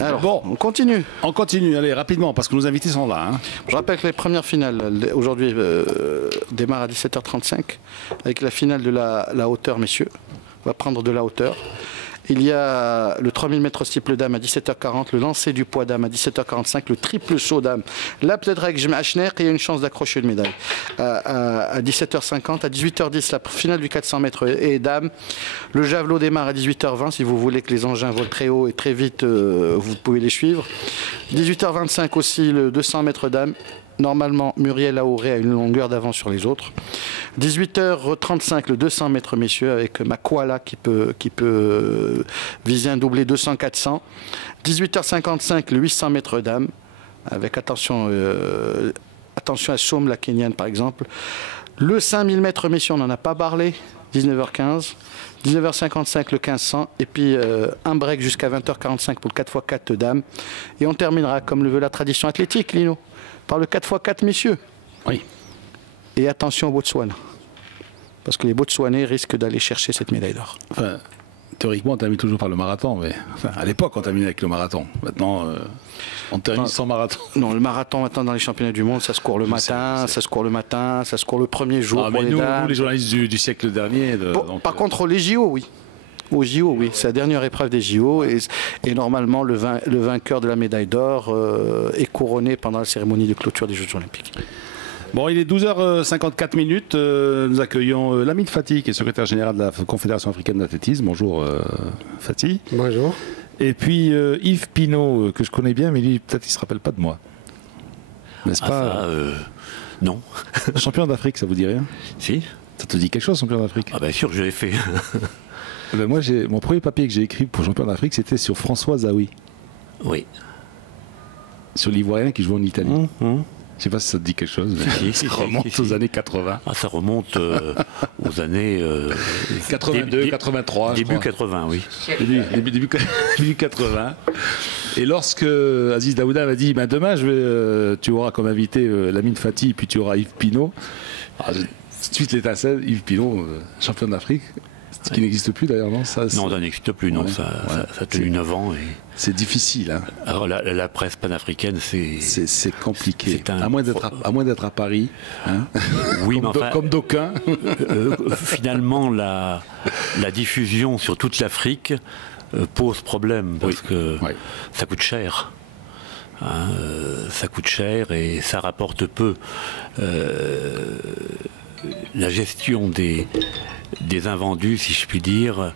Alors, bon, on continue. On continue, allez, rapidement, parce que nos invités sont là. Hein. Je rappelle que les premières finales, aujourd'hui, démarrent à 17h35, avec la finale de la hauteur, messieurs. On va prendre de la hauteur. Il y a le 3000 mètres steeple dame à 17h40, le lancer du poids dame à 17h45, le triple saut dame. Là, peut-être avec Jemma Ashner, il y a une chance d'accrocher une médaille. À 17h50, à 18h10, la finale du 400 mètres et dame. Le javelot démarre à 18h20. Si vous voulez que les engins volent très haut et très vite, vous pouvez les suivre. 18h25 aussi, le 200 mètres dame. Normalement, Muriel Aouré a une longueur d'avance sur les autres. 18h35, le 200 mètres, messieurs, avec Makwala qui peut viser un doublé 200-400. 18h55, le 800 mètres dames, avec attention à Somme, la Kenyane, par exemple. Le 5000 mètres, messieurs, on n'en a pas parlé. 19h15. 19h55, le 1500. Et puis un break jusqu'à 20h45 pour le 4x4 dames. Et on terminera, comme le veut la tradition athlétique, Lino, par le 4x4 messieurs. Oui. Et attention au Botswana. Parce que les Botswanais risquent d'aller chercher cette médaille d'or. Enfin, théoriquement, on termine toujours par le marathon. Mais à l'époque, on termine avec le marathon. Maintenant, on termine sans marathon. Non, le marathon, maintenant, dans les championnats du monde, ça se court le matin, ça se court le premier jour. Ah, mais nous, les journalistes du siècle dernier. Par contre, les JO, oui. Aux JO, oui, c'est la dernière épreuve des JO et normalement le vainqueur de la médaille d'or est couronné pendant la cérémonie de clôture des Jeux Olympiques. Bon, il est 12h54 minutes. Nous accueillons Lamine Fati, qui est secrétaire général de la Confédération africaine d'athlétisme. Bonjour Fati. Bonjour. Et puis Yves Pinot, que je connais bien, mais lui, peut-être il ne se rappelle pas de moi. N'est-ce pas Non. Champion d'Afrique, ça vous dit rien? Si. Ça te dit quelque chose, champion d'Afrique? Ah bien sûr que je l'ai fait. Ben moi, mon premier papier que j'ai écrit pour champion d'Afrique, c'était sur François Zawi. Oui. Sur l'Ivoirien qui joue en Italie. Je ne sais pas si ça te dit quelque chose. Mais ça remonte aux années 80. Ah, ça remonte aux années 82, 83. Début 80, oui. Début 80. Et lorsque Aziz Daouda m'a dit demain, tu auras comme invité Lamine Fati, puis tu auras Yves Pinot. Tout de suite l'étincelle, Yves Pinot, champion d'Afrique. Ce qui n'existe plus d'ailleurs, non? Non, ça n'existe plus, non. Ça a tenu 9 ans. C'est difficile. Hein. Alors la presse panafricaine, c'est compliqué. À moins d'être à Paris. Hein. Oui, mais enfin, comme d'aucuns. Finalement, la diffusion sur toute l'Afrique pose problème parce que ça coûte cher. Hein, ça coûte cher et ça rapporte peu. La gestion des invendus, si je puis dire,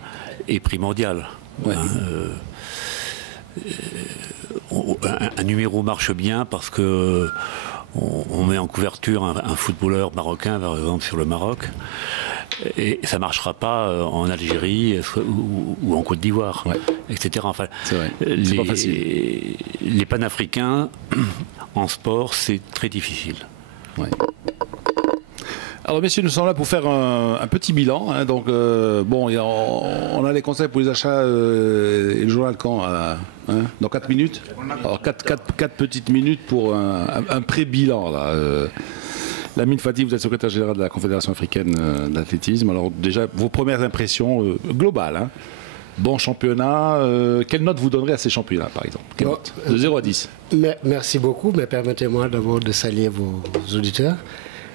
est primordiale. Ouais. Un numéro marche bien parce que on met en couverture un footballeur marocain, par exemple, sur le Maroc, et ça ne marchera pas en Algérie ou en Côte d'Ivoire, etc. Enfin, c'est vrai. C'est pas facile. Les panafricains, en sport, c'est très difficile. Ouais. Alors messieurs, nous sommes là pour faire un petit bilan. Hein, donc bon, on a les conseils pour les achats et le journal quand dans 4 minutes. Alors 4 petites minutes pour un pré-bilan là. Lamine Fati, vous êtes secrétaire général de la Confédération africaine d'athlétisme. Alors déjà, vos premières impressions globales. Hein. Bon championnat. Quelle note vous donnerez à ces championnats, par exemple? Quelle note de 0 à 10? Merci beaucoup, mais permettez-moi d'abord de saluer vos auditeurs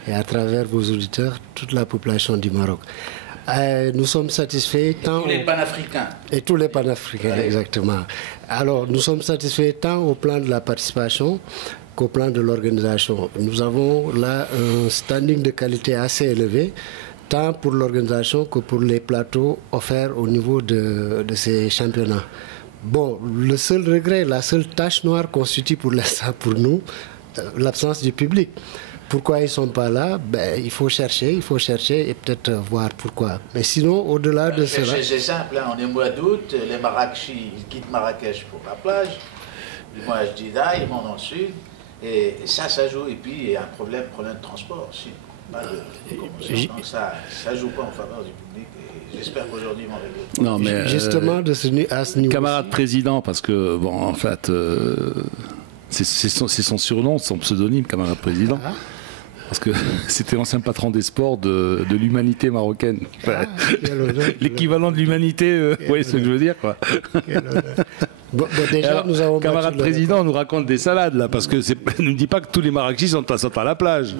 et à travers vos auditeurs, toute la population du Maroc. Nous sommes satisfaits tant... Tous les panafricains. Et tous les panafricains, oui. Exactement. Alors, nous sommes satisfaits tant au plan de la participation qu'au plan de l'organisation. Nous avons là un standing de qualité assez élevé, tant pour l'organisation que pour les plateaux offerts au niveau de ces championnats. Bon, le seul regret, la seule tache noire constitue pour l'instant pour nous l'absence du public. Pourquoi ils ne sont pas là? Il faut chercher et peut-être voir pourquoi. Mais sinon, au-delà de cela... C'est simple, hein, on est mois d'août, les Marrakechis quittent Marrakech pour la plage, moi je dis là, ils vont dans le sud, et ça joue, et puis il y a un problème de transport aussi. Donc ça joue pas en faveur du public, et j'espère qu'aujourd'hui ils vont régler. Non, mais justement, à ce niveau... Camarade président, parce que, bon, en fait... c'est son surnom, son pseudonyme, camarade président. Parce que c'était l'ancien patron des sports de l'humanité marocaine. L'équivalent de l'humanité, vous voyez ce que je veux dire, quoi. Bon, déjà, alors, nous avons camarade président nous raconte des salades, là, parce que ne dit pas que tous les Marrakechis sont à la plage.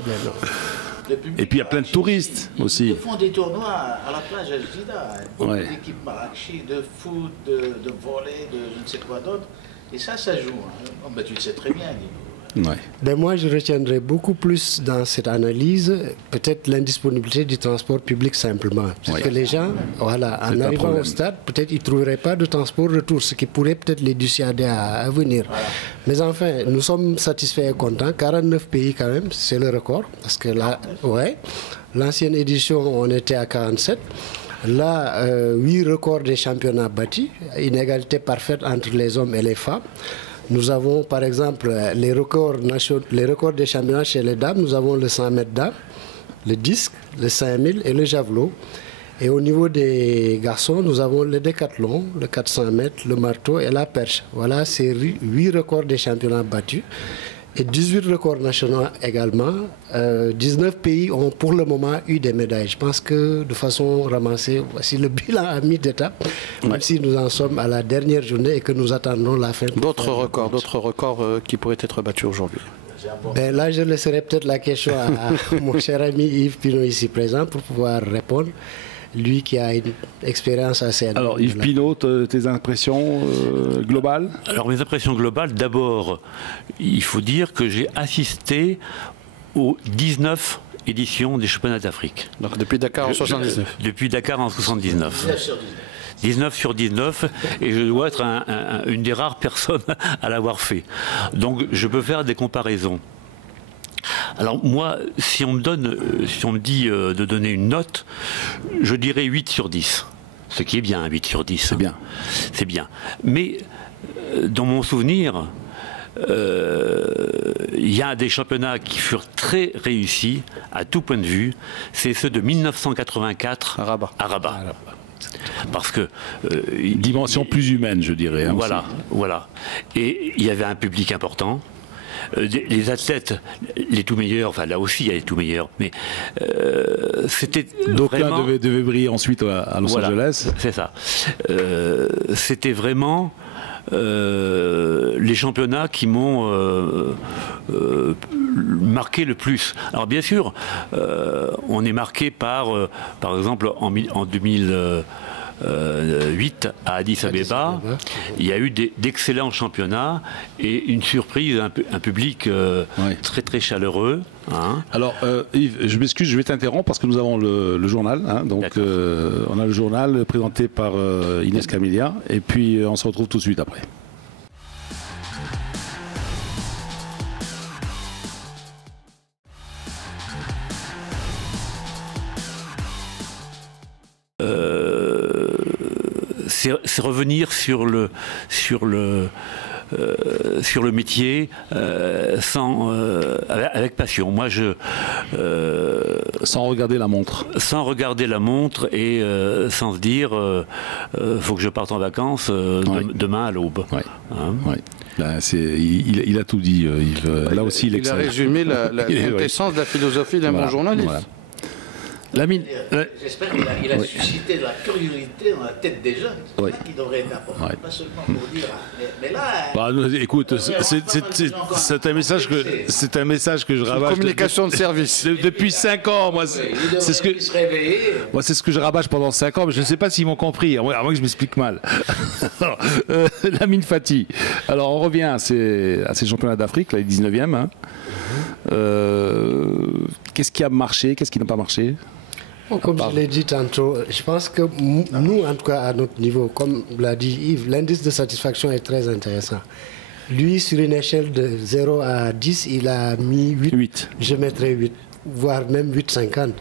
Et puis il y a plein de touristes aussi. Ils font des tournois à la plage à Jdida. Beaucoup d'équipes Marrakechis, de foot, de volley, de je ne sais quoi d'autre. Et ça joue. Hein. Tu le sais très bien, Nino. Ouais. Ben moi, je retiendrai beaucoup plus dans cette analyse, peut-être l'indisponibilité du transport public simplement. Parce que les gens, voilà, en arrivant au stade, peut-être ils ne trouveraient pas de transport retour, ce qui pourrait peut-être les dissuader à venir. Voilà. Mais enfin, nous sommes satisfaits et contents. 49 pays quand même, c'est le record. Parce que là, l'ancienne édition, on était à 47. Là, 8 records des championnats battus, inégalité parfaite entre les hommes et les femmes. Nous avons par exemple les records des championnats chez les dames. Nous avons le 100 mètres dames, le disque, le 5000 et le javelot. Et au niveau des garçons, nous avons le décathlon, le 400 mètres, le marteau et la perche. Voilà, c'est 8 records des championnats battus. Et 18 records nationaux également. 19 pays ont pour le moment eu des médailles. Je pense que de façon ramassée, voici le bilan à mi-d'étape, même si nous en sommes à la dernière journée et que nous attendons la fin. D'autres records qui pourraient être battus aujourd'hui. Là, je laisserai peut-être la question à mon cher ami Yves Pinot ici présent pour pouvoir répondre. Lui qui a une expérience assez... Alors Yves Pinot, tes impressions globales? Alors mes impressions globales, d'abord, il faut dire que j'ai assisté aux 19 éditions des championnats d'Afrique. Donc depuis Dakar en 79. Depuis Dakar en 79. 19 sur 19, et je dois être une des rares personnes à l'avoir fait. Donc je peux faire des comparaisons. Alors moi, si on me dit de donner une note, je dirais 8 sur 10. Ce qui est bien, 8 sur 10. C'est bien. C'est bien. Mais dans mon souvenir, il y a des championnats qui furent très réussis, à tout point de vue. C'est ceux de 1984 à Rabat. Parce que... dimension plus humaine, je dirais. Hein, voilà. Et il y avait un public important. Les athlètes, les tout meilleurs, enfin là aussi il y a les tout meilleurs, mais c'était d'aucuns devaient briller ensuite à Los Angeles. C'est ça. C'était vraiment les championnats qui m'ont marqué le plus. Alors bien sûr, on est marqué par exemple en 2008 à Addis Abeba, il y a eu d'excellents championnats et une surprise, un public très très chaleureux. Hein. Alors Yves, je m'excuse, je vais t'interrompre parce que nous avons le journal. Hein, donc on a le journal présenté par Inès Camilla et puis on se retrouve tout de suite après. C'est revenir sur sur le métier avec passion. Moi, sans regarder la montre. Sans regarder la montre et sans se dire faut que je parte en vacances demain à l'aube. Ouais. Hein? Ouais. Ben, il a tout dit. Là aussi, il a résumé la quintessence de la philosophie d'un bon journaliste. Voilà. J'espère qu'il a suscité de la curiosité dans la tête des jeunes. C'est ça qui devrait être important. Pas seulement pour dire. Mais là. Bah, écoute, c'est un message que je rabâche. Communication de service. Depuis 5 ans, moi. C'est ce que. Moi, c'est ce que je rabâche pendant 5 ans, mais je ne sais pas s'ils m'ont compris. À moins que je m'explique mal. Lamine Fati. Alors, on revient à ces championnats d'Afrique, les 19e. Hein. Qu'est-ce qui a marché? Qu'est-ce qui n'a pas marché? Bon, comme je l'ai dit tantôt, je pense que nous, en tout cas à notre niveau, comme l'a dit Yves, l'indice de satisfaction est très intéressant. Lui, sur une échelle de 0 à 10, il a mis 8. Je mettrais 8, voire même 8,50.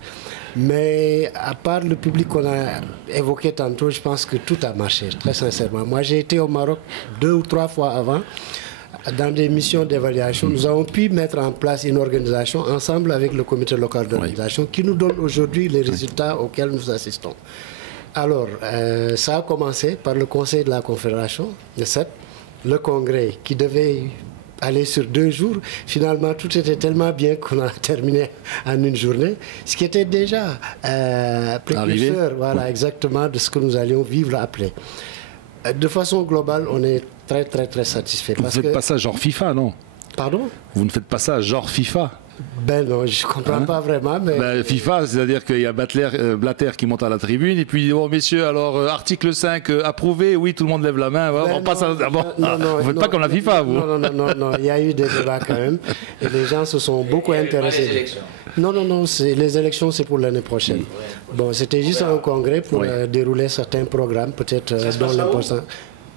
Mais à part le public qu'on a évoqué tantôt, je pense que tout a marché, très sincèrement. Moi, j'ai été au Maroc 2 ou 3 fois avant. Dans des missions d'évaluation, nous avons pu mettre en place une organisation ensemble avec le comité local d'organisation qui nous donne aujourd'hui les résultats auxquels nous assistons. Alors, ça a commencé par le conseil de la Confédération, le CEP, le congrès qui devait aller sur 2 jours. Finalement, tout était tellement bien qu'on a terminé en une journée, ce qui était déjà précurseur, voilà, exactement de ce que nous allions vivre après. De façon globale, on est très très très satisfait. Vous ne faites pas ça genre FIFA, non? Pardon? Vous ne faites pas ça genre FIFA? Ben non, je ne comprends pas vraiment. Mais... Ben, FIFA, c'est-à-dire qu'il y a Blatter qui monte à la tribune et puis, bon, messieurs, alors, article 5, approuvé, oui, tout le monde lève la main. On passe à... Vous ne faites pas comme la FIFA, vous? Non, il y a eu des débats quand même. Et les gens se sont beaucoup intéressés. Non, les élections, c'est pour l'année prochaine. Bon, c'était juste un congrès pour dérouler certains programmes, peut-être dont l'important.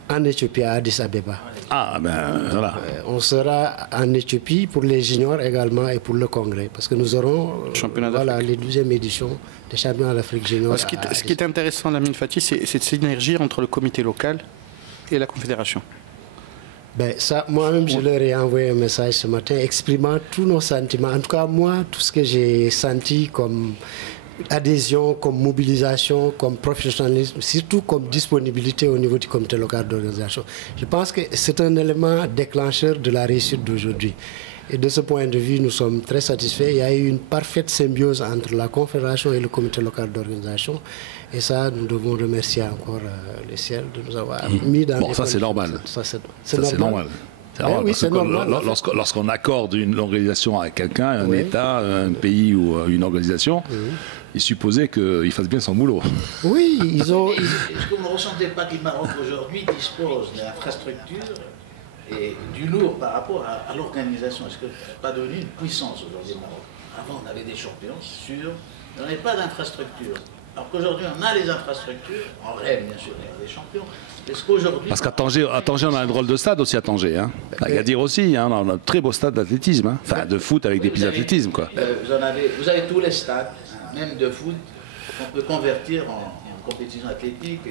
En Éthiopie, à Addis Abeba. Ah, ben voilà. On sera en Éthiopie pour les juniors également et pour le congrès. Parce que nous aurons les 12e éditions des championnats d'Afrique junior. Ce qui est intéressant, Lamine Fati, c'est cette synergie entre le comité local et la confédération. Ben, ça, moi-même, je leur ai envoyé un message ce matin exprimant tous nos sentiments. En tout cas, moi, tout ce que j'ai senti comme adhésion, comme mobilisation, comme professionnalisme, surtout comme disponibilité au niveau du comité local d'organisation. Je pense que c'est un élément déclencheur de la réussite d'aujourd'hui. Et de ce point de vue, nous sommes très satisfaits. Il y a eu une parfaite symbiose entre la confédération et le comité local d'organisation. Et ça, nous devons remercier encore le ciel de nous avoir mis dans Bon, ça c'est normal. C'est normal. Oui, c'est normal. Lorsqu'on accorde une organisation à quelqu'un, un État, un pays ou une organisation, il supposait qu'il fasse bien son boulot. Oui, ils ont... Est-ce que vous ne ressentez pas que le Maroc aujourd'hui dispose de l'infrastructure et du lourd par rapport à l'organisation? Est-ce que pas devenu une puissance aujourd'hui au Maroc? Avant, on avait des champions, c'est sûr, mais on n'avait pas d'infrastructure. Alors qu'aujourd'hui, on a les infrastructures, on rêve bien sûr des champions. Est-ce qu'aujourd'hui... Parce qu'à Tanger, on a un drôle de stade aussi à Tanger. Hein. À Gadir aussi, hein, on a un très beau stade d'athlétisme. Hein. Enfin, de foot avec des pistes d'athlétisme, quoi. Vous avez tous les stades, même de foot, qu'on peut convertir en compétition athlétique.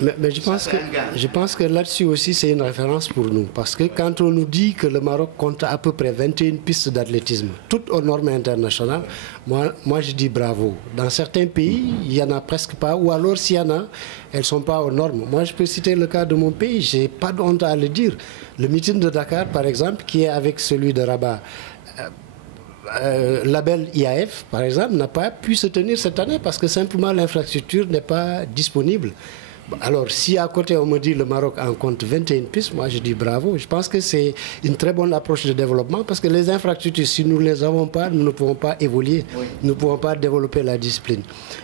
Mais je pense que là-dessus aussi, c'est une référence pour nous. Parce que quand on nous dit que le Maroc compte à peu près 21 pistes d'athlétisme, toutes aux normes internationales, moi je dis bravo. Dans certains pays, il n'y en a presque pas. Ou alors, s'il y en a, elles ne sont pas aux normes. Moi, je peux citer le cas de mon pays. Je n'ai pas de honte à le dire. Le meeting de Dakar, par exemple, qui est avec celui de Rabat, label IAF, par exemple, n'a pas pu se tenir cette année parce que simplement l'infrastructure n'est pas disponible. Alors, si à côté on me dit le Maroc en compte 21 pistes, moi je dis bravo. Je pense que c'est une très bonne approche de développement parce que les infrastructures, si nous ne les avons pas, nous ne pouvons pas évoluer, nous ne pouvons pas développer la discipline.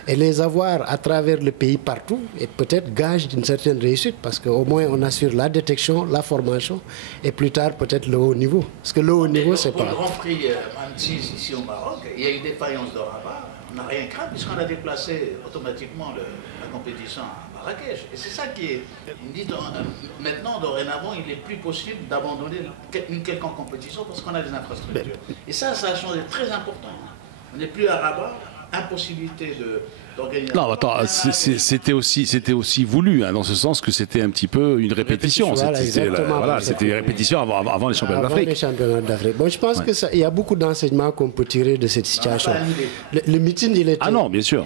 Et les avoir à travers le pays partout est peut-être gage d'une certaine réussite parce qu'au moins on assure la détection, la formation et plus tard peut-être le haut niveau. Parce que le haut niveau, c'est pas... Pour le Grand Prix Mantis ici au Maroc, il y a eu des faillances de Rabat. On n'a rien craint puisqu'on a déplacé automatiquement la compétition à Marrakech. Et c'est ça qui est... Ils me disent, maintenant, dorénavant, il n'est plus possible d'abandonner une quelconque compétition parce qu'on a des infrastructures. Et ça a changé très important. On n'est plus à Rabat, impossibilité d'organiser. Non, attends, c'était aussi voulu, hein, dans ce sens que c'était un petit peu une répétition. Voilà, C'était une répétition avant les championnats d'Afrique. Les championnats d'Afrique. Bon, je pense qu'il y a beaucoup d'enseignements qu'on peut tirer de cette situation. Le meeting, il était... Ah non, bien sûr.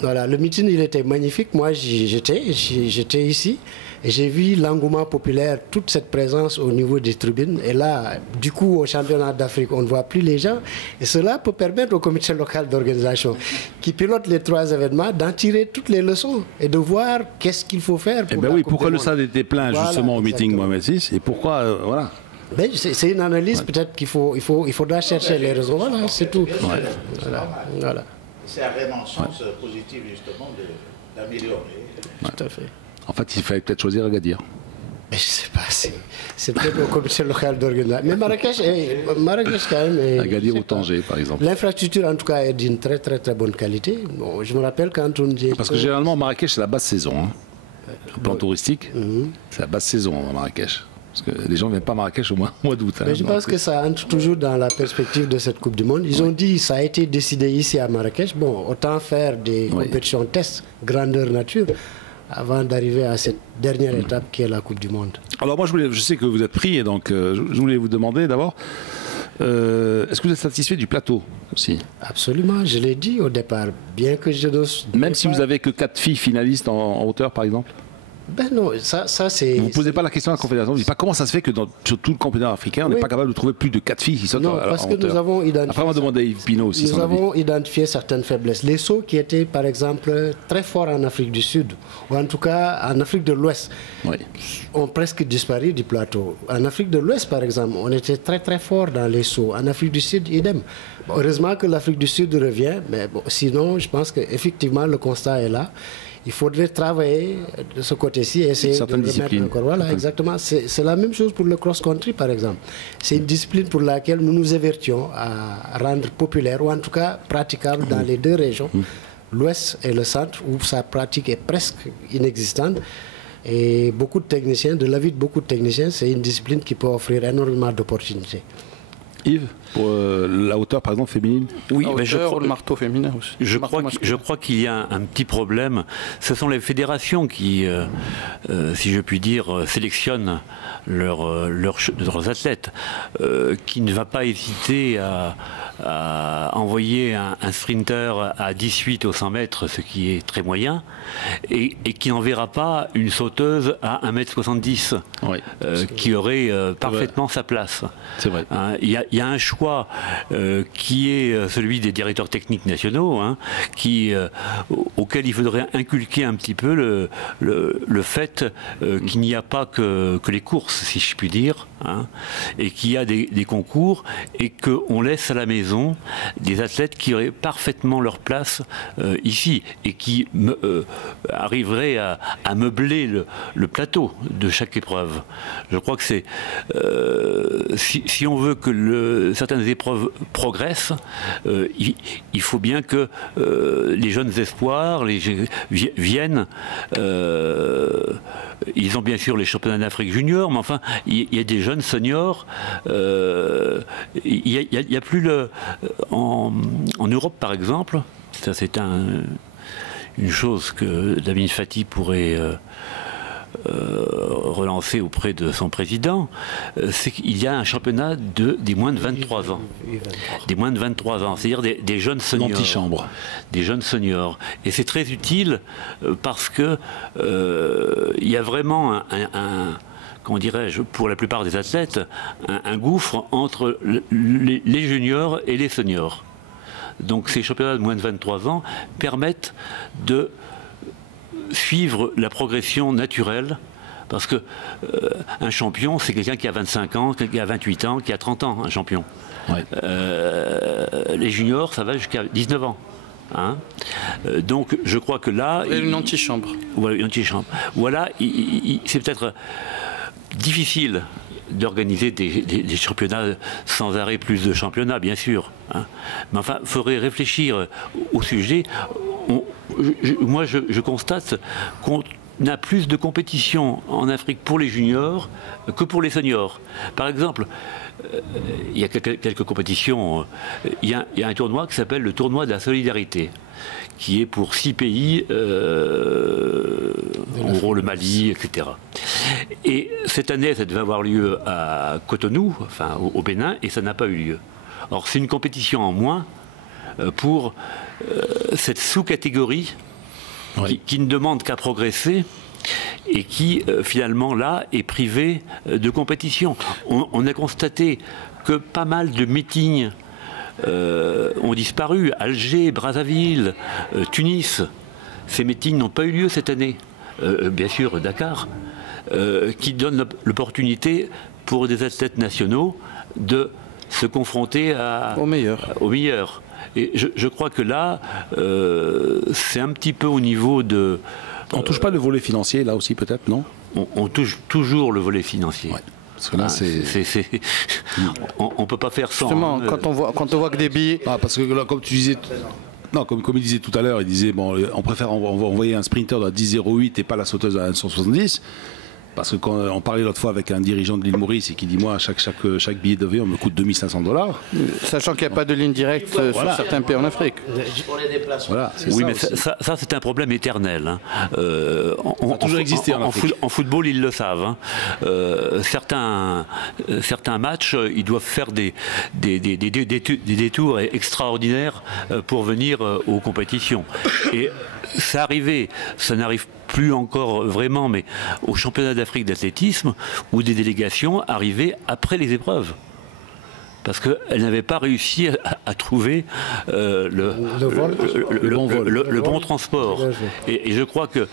Voilà, le meeting, il était magnifique. Moi, j'étais ici. Et j'ai vu l'engouement populaire, toute cette présence au niveau des tribunes. Et là, du coup, au championnat d'Afrique, on ne voit plus les gens. Et cela peut permettre au comité local d'organisation, qui pilote les 3 événements, d'en tirer toutes les leçons et de voir qu'est-ce qu'il faut faire pour pourquoi le stade était plein justement au meeting Mohamed VI et pourquoi, voilà. Ben, c'est une analyse peut-être qu'il faudra chercher les raisons. Voilà, c'est tout. Voilà. C'est à vraiment un sens positif justement d'améliorer. Tout à fait. En fait, il fallait peut-être choisir Agadir. Mais je ne sais pas, c'est peut-être au comité local d'organisation. Mais Marrakech quand même... Agadir ou Tanger, par exemple. L'infrastructure, en tout cas, est d'une très très très bonne qualité. Bon, je me rappelle quand on dit... Parce que généralement, Marrakech, c'est la basse saison. Hein. Au plan touristique, c'est la basse saison à Marrakech. Parce que les gens ne viennent pas à Marrakech au mois d'août. Hein, mais je pense que ça entre toujours dans la perspective de cette Coupe du Monde. Ils ont dit ça a été décidé ici à Marrakech. Bon, autant faire des compétitions tests, grandeur nature, avant d'arriver à cette dernière étape qui est la Coupe du Monde. Alors moi, je sais que vous êtes pris, et donc je voulais vous demander d'abord, est-ce que vous êtes satisfait du plateau aussi? Absolument, je l'ai dit au départ, bien que je dois... Même si vous n'avez que 4 filles finalistes en hauteur, par exemple? Ben non, ça c'est... Vous ne posez pas la question à la Confédération, vous ne dites pas comment ça se fait que sur tout le continent africain, on n'est pas capable de trouver plus de 4 filles qui sautent en hauteur. Non, parce que nous avons identifié... Après, on va demander à Yves Pinot aussi. Nous avons identifié certaines faiblesses. Les sauts qui étaient, par exemple, très forts en Afrique du Sud, ou en tout cas en Afrique de l'Ouest, ont presque disparu du plateau. En Afrique de l'Ouest, par exemple, on était très très fort dans les sauts. En Afrique du Sud, idem. Bon, heureusement que l'Afrique du Sud revient, mais bon, sinon, je pense qu'effectivement, le constat est là. Il faudrait travailler de ce côté-ci et essayer certaines de remettre disciplines. encore. Voilà, exactement. C'est la même chose pour le cross-country, par exemple. C'est une discipline pour laquelle nous nous évertions à rendre populaire, ou en tout cas praticable dans les 2 régions, l'Ouest et le Centre, où sa pratique est presque inexistante. Et beaucoup de techniciens, de l'avis de beaucoup de techniciens, c'est une discipline qui peut offrir énormément d'opportunités. Yves, pour la hauteur par exemple féminine? Oui, mais je crois le marteau féminin aussi. Je crois qu'il y a un petit problème. Ce sont les fédérations qui, si je puis dire, sélectionnent leurs athlètes, qui ne va pas hésiter à envoyer un sprinter à 18 au 100 mètres, ce qui est très moyen, et qui n'enverra pas une sauteuse à 1m70, qui aurait parfaitement sa place. C'est vrai. Il y a un choix qui est celui des directeurs techniques nationaux, auquel il faudrait inculquer un petit peu le fait qu'il n'y a pas que les courses, si je puis dire, et qu'il y a des concours, et qu'on laisse à la maison des athlètes qui auraient parfaitement leur place ici, et qui arriveraient à meubler le plateau de chaque épreuve. Je crois que c'est... si on veut que certaines épreuves progressent, il faut bien que les jeunes espoirs viennent. Ils ont bien sûr les championnats d'Afrique junior, mais enfin, il y a des jeunes seniors. Il y a plus en Europe, par exemple, ça c'est une chose que Lamine Fati pourrait relancer auprès de son président, c'est qu'il y a un championnat des moins de 23 ans. Des moins de 23 ans, c'est-à-dire des jeunes seniors. L'antichambre. Des jeunes seniors. Et c'est très utile parce que il y a vraiment comment dirais-je, pour la plupart des athlètes, un gouffre entre les juniors et les seniors. Donc ces championnats de moins de 23 ans permettent de suivre la progression naturelle, parce que un champion, c'est quelqu'un qui a 25 ans, qui a 28 ans, qui a 30 ans, un champion. Les juniors, ça va jusqu'à 19 ans. Donc je crois que là... Une antichambre. Voilà, une antichambre. Voilà, c'est peut-être difficile d'organiser des championnats sans arrêt, plus de championnats, bien sûr. Mais enfin, il faudrait réfléchir au sujet. Moi, je constate qu'on n'a plus de compétition en Afrique pour les juniors que pour les seniors. Par exemple, il y a quelques compétitions. Il y a un tournoi qui s'appelle le tournoi de la solidarité, qui est pour 6 pays, en gros le Mali, etc. Et cette année, ça devait avoir lieu à Cotonou, enfin au Bénin, et ça n'a pas eu lieu. Or, c'est une compétition en moins pour cette sous-catégorie qui ne demande qu'à progresser et qui, finalement, là, est privée de compétition. On a constaté que pas mal de meetings ont disparu. Alger, Brazzaville, Tunis, ces meetings n'ont pas eu lieu cette année. Bien sûr, Dakar, qui donne l'opportunité pour des athlètes nationaux de se confronter aux meilleurs. Et je crois que là, c'est un petit peu au niveau de... On ne touche pas le volet financier, là aussi, peut-être, non? On touche toujours le volet financier. Ouais. Parce que là, on ne peut pas faire sans. Justement, quand on voit que des billets... parce que là, comme tu disais... Non, comme il disait tout à l'heure, il disait, bon, on préfère envoyer un sprinter à 10,08 et pas la sauteuse à 1,70. Parce que quand on parlait l'autre fois avec un dirigeant de l'île Maurice et qui dit, moi, chaque billet d'avion me coûte 2 500 $. Sachant qu'il n'y a pas de ligne directe sur certains pays en Afrique. Pour les déplacements. Voilà, oui, mais ça c'est un problème éternel. Hein. Ça a toujours existé en Afrique. En football, ils le savent. Hein. Certains matchs, ils doivent faire des détours extraordinaires pour venir aux compétitions. Et ça n'arrive plus encore vraiment, mais au championnat d'Afrique d'athlétisme, où des délégations arrivaient après les épreuves. Parce qu'elles n'avaient pas réussi à trouver le bon transport. Et je crois que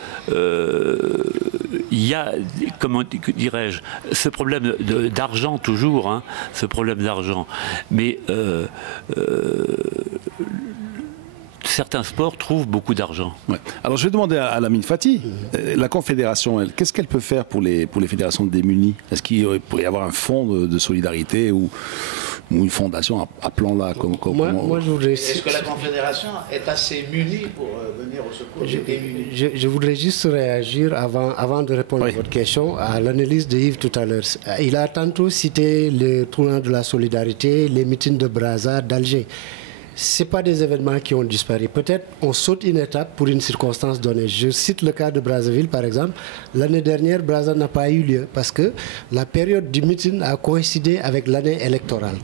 il y a, comment dirais-je, ce problème d'argent toujours, hein, ce problème d'argent. Mais certains sports trouvent beaucoup d'argent. Ouais. Alors je vais demander à Lamine Fati, la Confédération, qu'est-ce qu'elle peut faire pour les fédérations démunies? Est-ce qu'il pourrait y avoir un fonds de solidarité ou une fondation, appelons-la comme moi, je voudrais... Est-ce que la Confédération est assez munie pour venir au secours des démunis? Je voudrais juste réagir avant de répondre à votre question, à l'analyse de Yves tout à l'heure. Il a tantôt cité le tournoi de la solidarité, les meetings de Brazza, d'Alger. Ce ne sont pas des événements qui ont disparu. Peut-être on saute une étape pour une circonstance donnée. Je cite le cas de Brazzaville, par exemple. L'année dernière, Brazza n'a pas eu lieu parce que la période du meeting a coïncidé avec l'année électorale.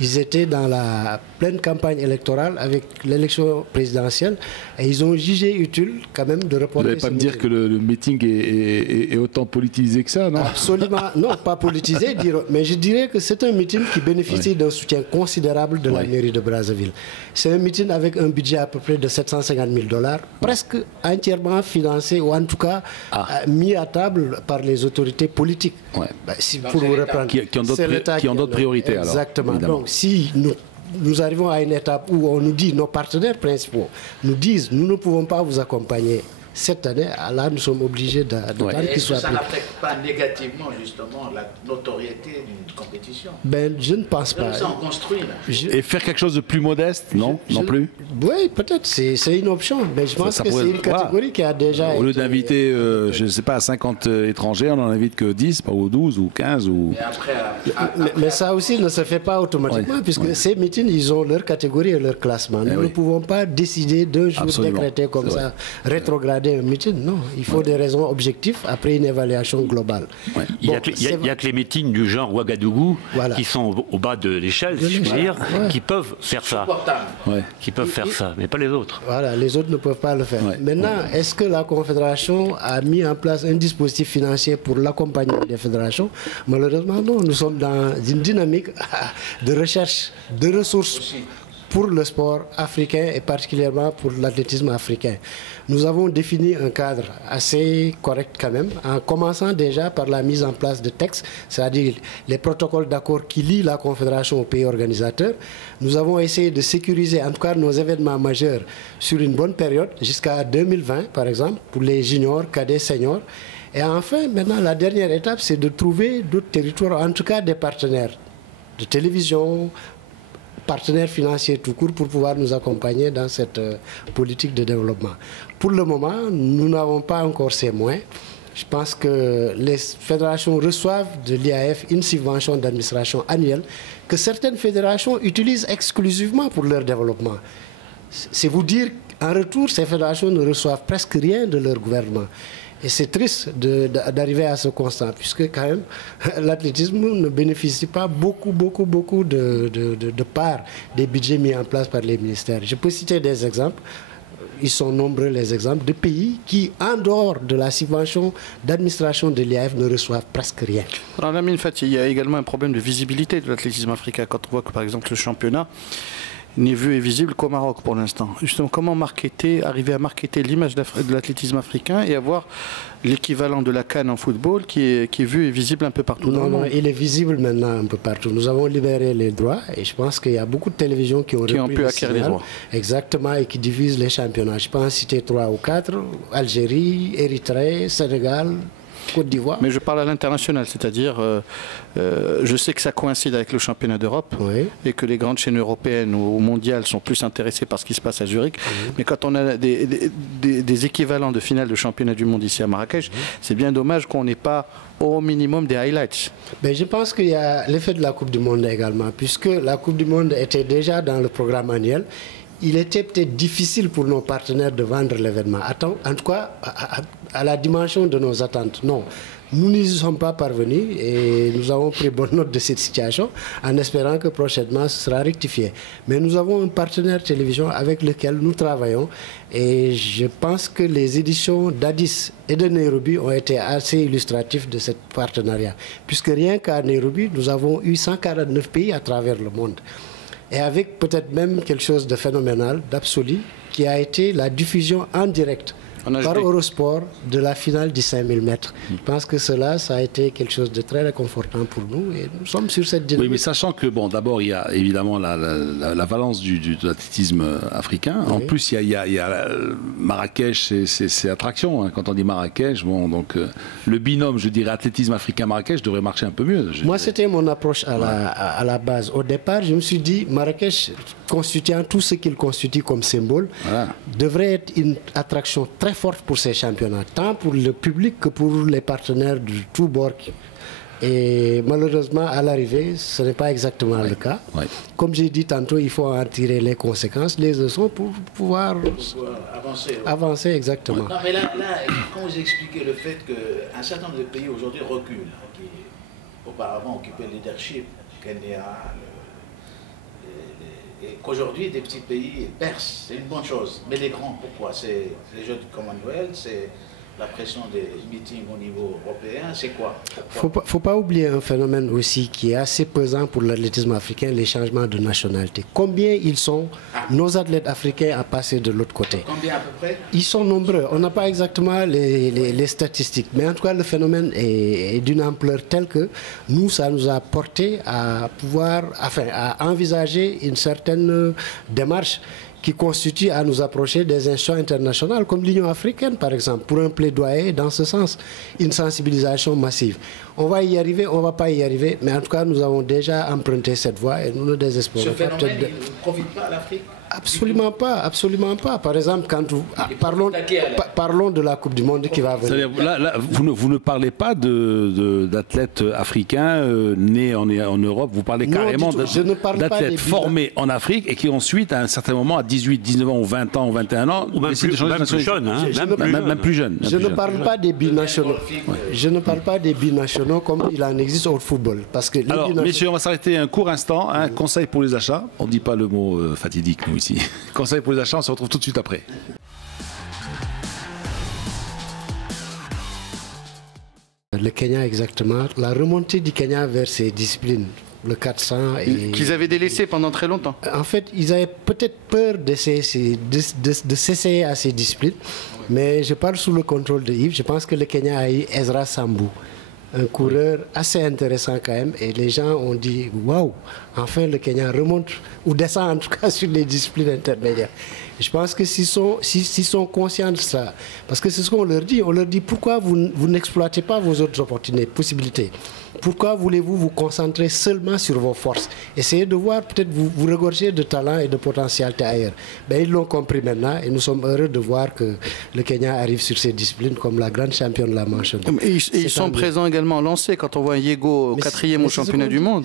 Ils étaient dans la pleine campagne électorale avec l'élection présidentielle et ils ont jugé utile quand même de reporter. Vous n'allez pas me dire que le meeting est autant politisé que ça, non? Absolument, non, pas politisé, mais je dirais que c'est un meeting qui bénéficie d'un soutien considérable de la mairie de Brazzaville. C'est un meeting avec un budget à peu près de 750 000 $, presque entièrement financé ou en tout cas mis à table par les autorités politiques. Ouais. Pour vous reprendre, qui ont d'autres priorités. Exactement. Alors, donc si nous arrivons à une étape où on nous dit, nos partenaires principaux nous disent, nous ne pouvons pas vous accompagner cette année, là nous sommes obligés d'attendre qu'il soit pris. Ça n'affecte pas négativement justement la notoriété d'une compétition? Je ne pense pas. Ça on construit là. Et faire quelque chose de plus modeste, non plus? Oui, peut-être, c'est une option. Mais je pense que c'est une catégorie qui a déjà... Au lieu d'inviter, je ne sais pas, 50 étrangers, on n'en invite que 10, ou 12, ou 15. Ou... Mais ça aussi ne se fait pas automatiquement, puisque ces meetings, ils ont leur catégorie et leur classement. Nous ne pouvons pas décider d'un jour décréter comme ça, rétrograder un meeting. Non, il faut des raisons objectives après une évaluation globale. Ouais. Il n'y a que les meetings du genre Ouagadougou qui sont au bas de l'échelle, si je puis dire, qui peuvent faire ça. Qui peuvent faire ça, mais pas les autres. Voilà, les autres ne peuvent pas le faire. Maintenant, est-ce que la Confédération a mis en place un dispositif financier pour l'accompagnement des fédérations? Malheureusement, non. Nous sommes dans une dynamique de recherche de ressources pour le sport africain et particulièrement pour l'athlétisme africain. Nous avons défini un cadre assez correct quand même, en commençant déjà par la mise en place de textes, c'est-à-dire les protocoles d'accord qui lient la Confédération aux pays organisateurs. Nous avons essayé de sécuriser en tout cas nos événements majeurs sur une bonne période, jusqu'à 2020 par exemple, pour les juniors, cadets, seniors. Et enfin, maintenant, la dernière étape, c'est de trouver d'autres territoires, en tout cas des partenaires de télévision, partenaires financiers tout court pour pouvoir nous accompagner dans cette politique de développement. Pour le moment, nous n'avons pas encore ces moyens. Je pense que les fédérations reçoivent de l'IAF une subvention d'administration annuelle que certaines fédérations utilisent exclusivement pour leur développement. C'est vous dire qu'en retour, ces fédérations ne reçoivent presque rien de leur gouvernement. Et c'est triste d'arriver à ce constat, puisque quand même, l'athlétisme ne bénéficie pas beaucoup de parts des budgets mis en place par les ministères. Je peux citer des exemples. Ils sont nombreux les exemples de pays qui, en dehors de la subvention d'administration de l'IAF, ne reçoivent presque rien. Alors, Lamine Fati, il y a également un problème de visibilité de l'athlétisme africain. Quand on voit que, par exemple, le championnat n'est vu et visible qu'au Maroc pour l'instant. Justement, comment arriver à marketer l'image de l'athlétisme africain et avoir l'équivalent de la CAN en football qui est vu et visible un peu partout dans le monde? Non, il est visible maintenant un peu partout. Nous avons libéré les droits et je pense qu'il y a beaucoup de télévisions qui ont pu acquérir les droits. Exactement, et qui diffusent les championnats. Je peux en citer 3 ou 4, Algérie, Érythrée, Sénégal, Côte d'Ivoire. Mais je parle à l'international, c'est-à-dire, je sais que ça coïncide avec le championnat d'Europe et que les grandes chaînes européennes ou mondiales sont plus intéressées par ce qui se passe à Zurich. Mais quand on a des équivalents de finale de championnat du monde ici à Marrakech, c'est bien dommage qu'on n'ait pas au minimum des highlights. Ben, je pense qu'il y a l'effet de la Coupe du Monde également, puisque la Coupe du Monde était déjà dans le programme annuel. Il était peut-être difficile pour nos partenaires de vendre l'événement. En tout cas, à la dimension de nos attentes, non. Nous n'y sommes pas parvenus et nous avons pris bonne note de cette situation en espérant que prochainement ce sera rectifié. Mais nous avons un partenaire télévision avec lequel nous travaillons et je pense que les éditions d'Addis et de Nairobi ont été assez illustratifs de ce partenariat. Puisque rien qu'à Nairobi, nous avons eu 149 pays à travers le monde. Et avec peut-être même quelque chose de phénoménal, d'absolu, qui a été la diffusion en direct par Eurosport de la finale du 5000 mètres. Je pense que cela, ça a été quelque chose de très réconfortant pour nous et nous sommes sur cette dynamique. Oui, mais sachant que, bon, d'abord, il y a évidemment la valence de l'athlétisme africain. En plus, il y a Marrakech, c'est attraction. Hein. Quand on dit Marrakech, bon, donc le binôme, je dirais, athlétisme africain-Marrakech devrait marcher un peu mieux. Moi, c'était mon approche à la base. Au départ, je me suis dit, Marrakech, constituant tout ce qu'il constitue comme symbole, devrait être une attraction très forte pour ces championnats, tant pour le public que pour les partenaires de tous bords. Et malheureusement, à l'arrivée, ce n'est pas exactement le cas. Comme j'ai dit tantôt, il faut en tirer les conséquences, les leçons pour pouvoir avancer exactement. Non, mais là, quand vous expliquez le fait qu'un certain nombre de pays aujourd'hui reculent, qui auparavant occupaient le leadership, Kenya, et qu'aujourd'hui, des petits pays percent, c'est une bonne chose. Mais les grands, pourquoi? C'est les Jeux du Commonwealth, c'est la pression des meetings au niveau européen, c'est quoi? Faut pas oublier un phénomène aussi qui est assez pesant pour l'athlétisme africain, les changements de nationalité. Combien ils sont, nos athlètes africains, à passer de l'autre côté? Combien à peu près? Ils sont nombreux. On n'a pas exactement les statistiques. Mais en tout cas, le phénomène est d'une ampleur telle que nous, ça nous a porté à pouvoir, à envisager une certaine démarche qui constitue à nous approcher des institutions internationales comme l'Union africaine, par exemple, pour un plaidoyer dans ce sens, une sensibilisation massive. On va y arriver, on ne va pas y arriver, mais en tout cas, nous avons déjà emprunté cette voie et nous ne désespérons pas. Ce phénomène, il ne profite pas à l'Afrique? Absolument pas, absolument pas. Par exemple, quand parlons de la Coupe du Monde qui va venir. Là, vous ne parlez pas d'athlètes africains nés en Europe, vous parlez carrément d'athlètes formés en Afrique et qui ensuite, à un certain moment, à 18, 19 ans ou 20 ans ou 21 ans, ou même plus jeunes. Même plus jeunes. Je ne parle pas des binationaux. Je ne parle pas des binationaux comme il en existe au football. Parce que alors, messieurs, on va s'arrêter un court instant. Un conseil pour les achats. On ne dit pas le mot fatidique, nous, ici. Conseil pour les achats, on se retrouve tout de suite après. Le Kenya, exactement. La remontée du Kenya vers ses disciplines, le 400. Qu'ils avaient délaissé pendant très longtemps. En fait, ils avaient peut-être peur de s'essayer à ces disciplines. Mais je parle sous le contrôle de Yves. Je pense que le Kenya a eu Ezra Sambu, un coureur assez intéressant quand même. Et les gens ont dit, waouh, enfin le Kenya remonte, ou descend en tout cas sur les disciplines intermédiaires. Je pense que s'ils sont conscients de ça, parce que c'est ce qu'on leur dit, pourquoi vous n'exploitez pas vos autres opportunités, possibilités. pourquoi voulez-vous vous concentrer seulement sur vos forces? Essayez de voir, peut-être vous regorgez de talent et de potentialité ailleurs. Ben, ils l'ont compris maintenant et nous sommes heureux de voir que le Kenya arrive sur ces disciplines comme la grande championne de la manche. Et ils sont présents également lancés quand on voit Yego 4e au championnat du monde,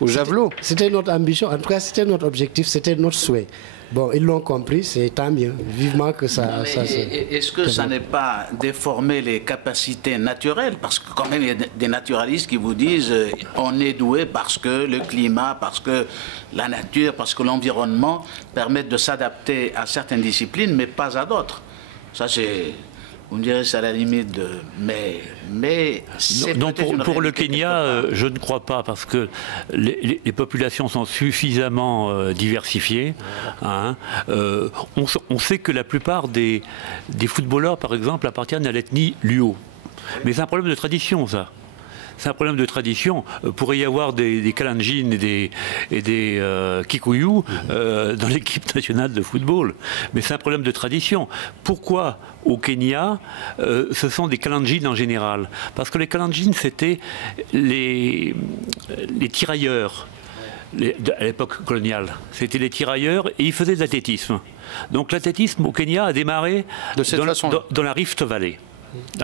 au javelot. C'était notre ambition, en tout cas c'était notre objectif, c'était notre souhait. Bon, ils l'ont compris, c'est tant mieux. Vivement que ça... Est-ce que ça n'est pas déformer les capacités naturelles? Parce que quand même, il y a des naturalistes qui vous disent on est doué parce que le climat, parce que la nature, parce que l'environnement permettent de s'adapter à certaines disciplines, mais pas à d'autres. Ça, c'est... Vous me direz, c'est à la limite de... Mais non, pour le Kenya, je ne crois pas, parce que les populations sont suffisamment diversifiées. Hein. On sait que la plupart des footballeurs, par exemple, appartiennent à l'ethnie Luo. Mais c'est un problème de tradition, ça. C'est un problème de tradition. Pourrait y avoir des Kalenjin et des Kikuyu dans l'équipe nationale de football. Mais c'est un problème de tradition. Pourquoi au Kenya, ce sont des Kalenjin en général? Parce que les Kalenjin, c'était les tirailleurs. À l'époque coloniale, c'était les tirailleurs et ils faisaient de l'athlétisme. Donc l'athlétisme au Kenya a démarré dans la Rift Valley.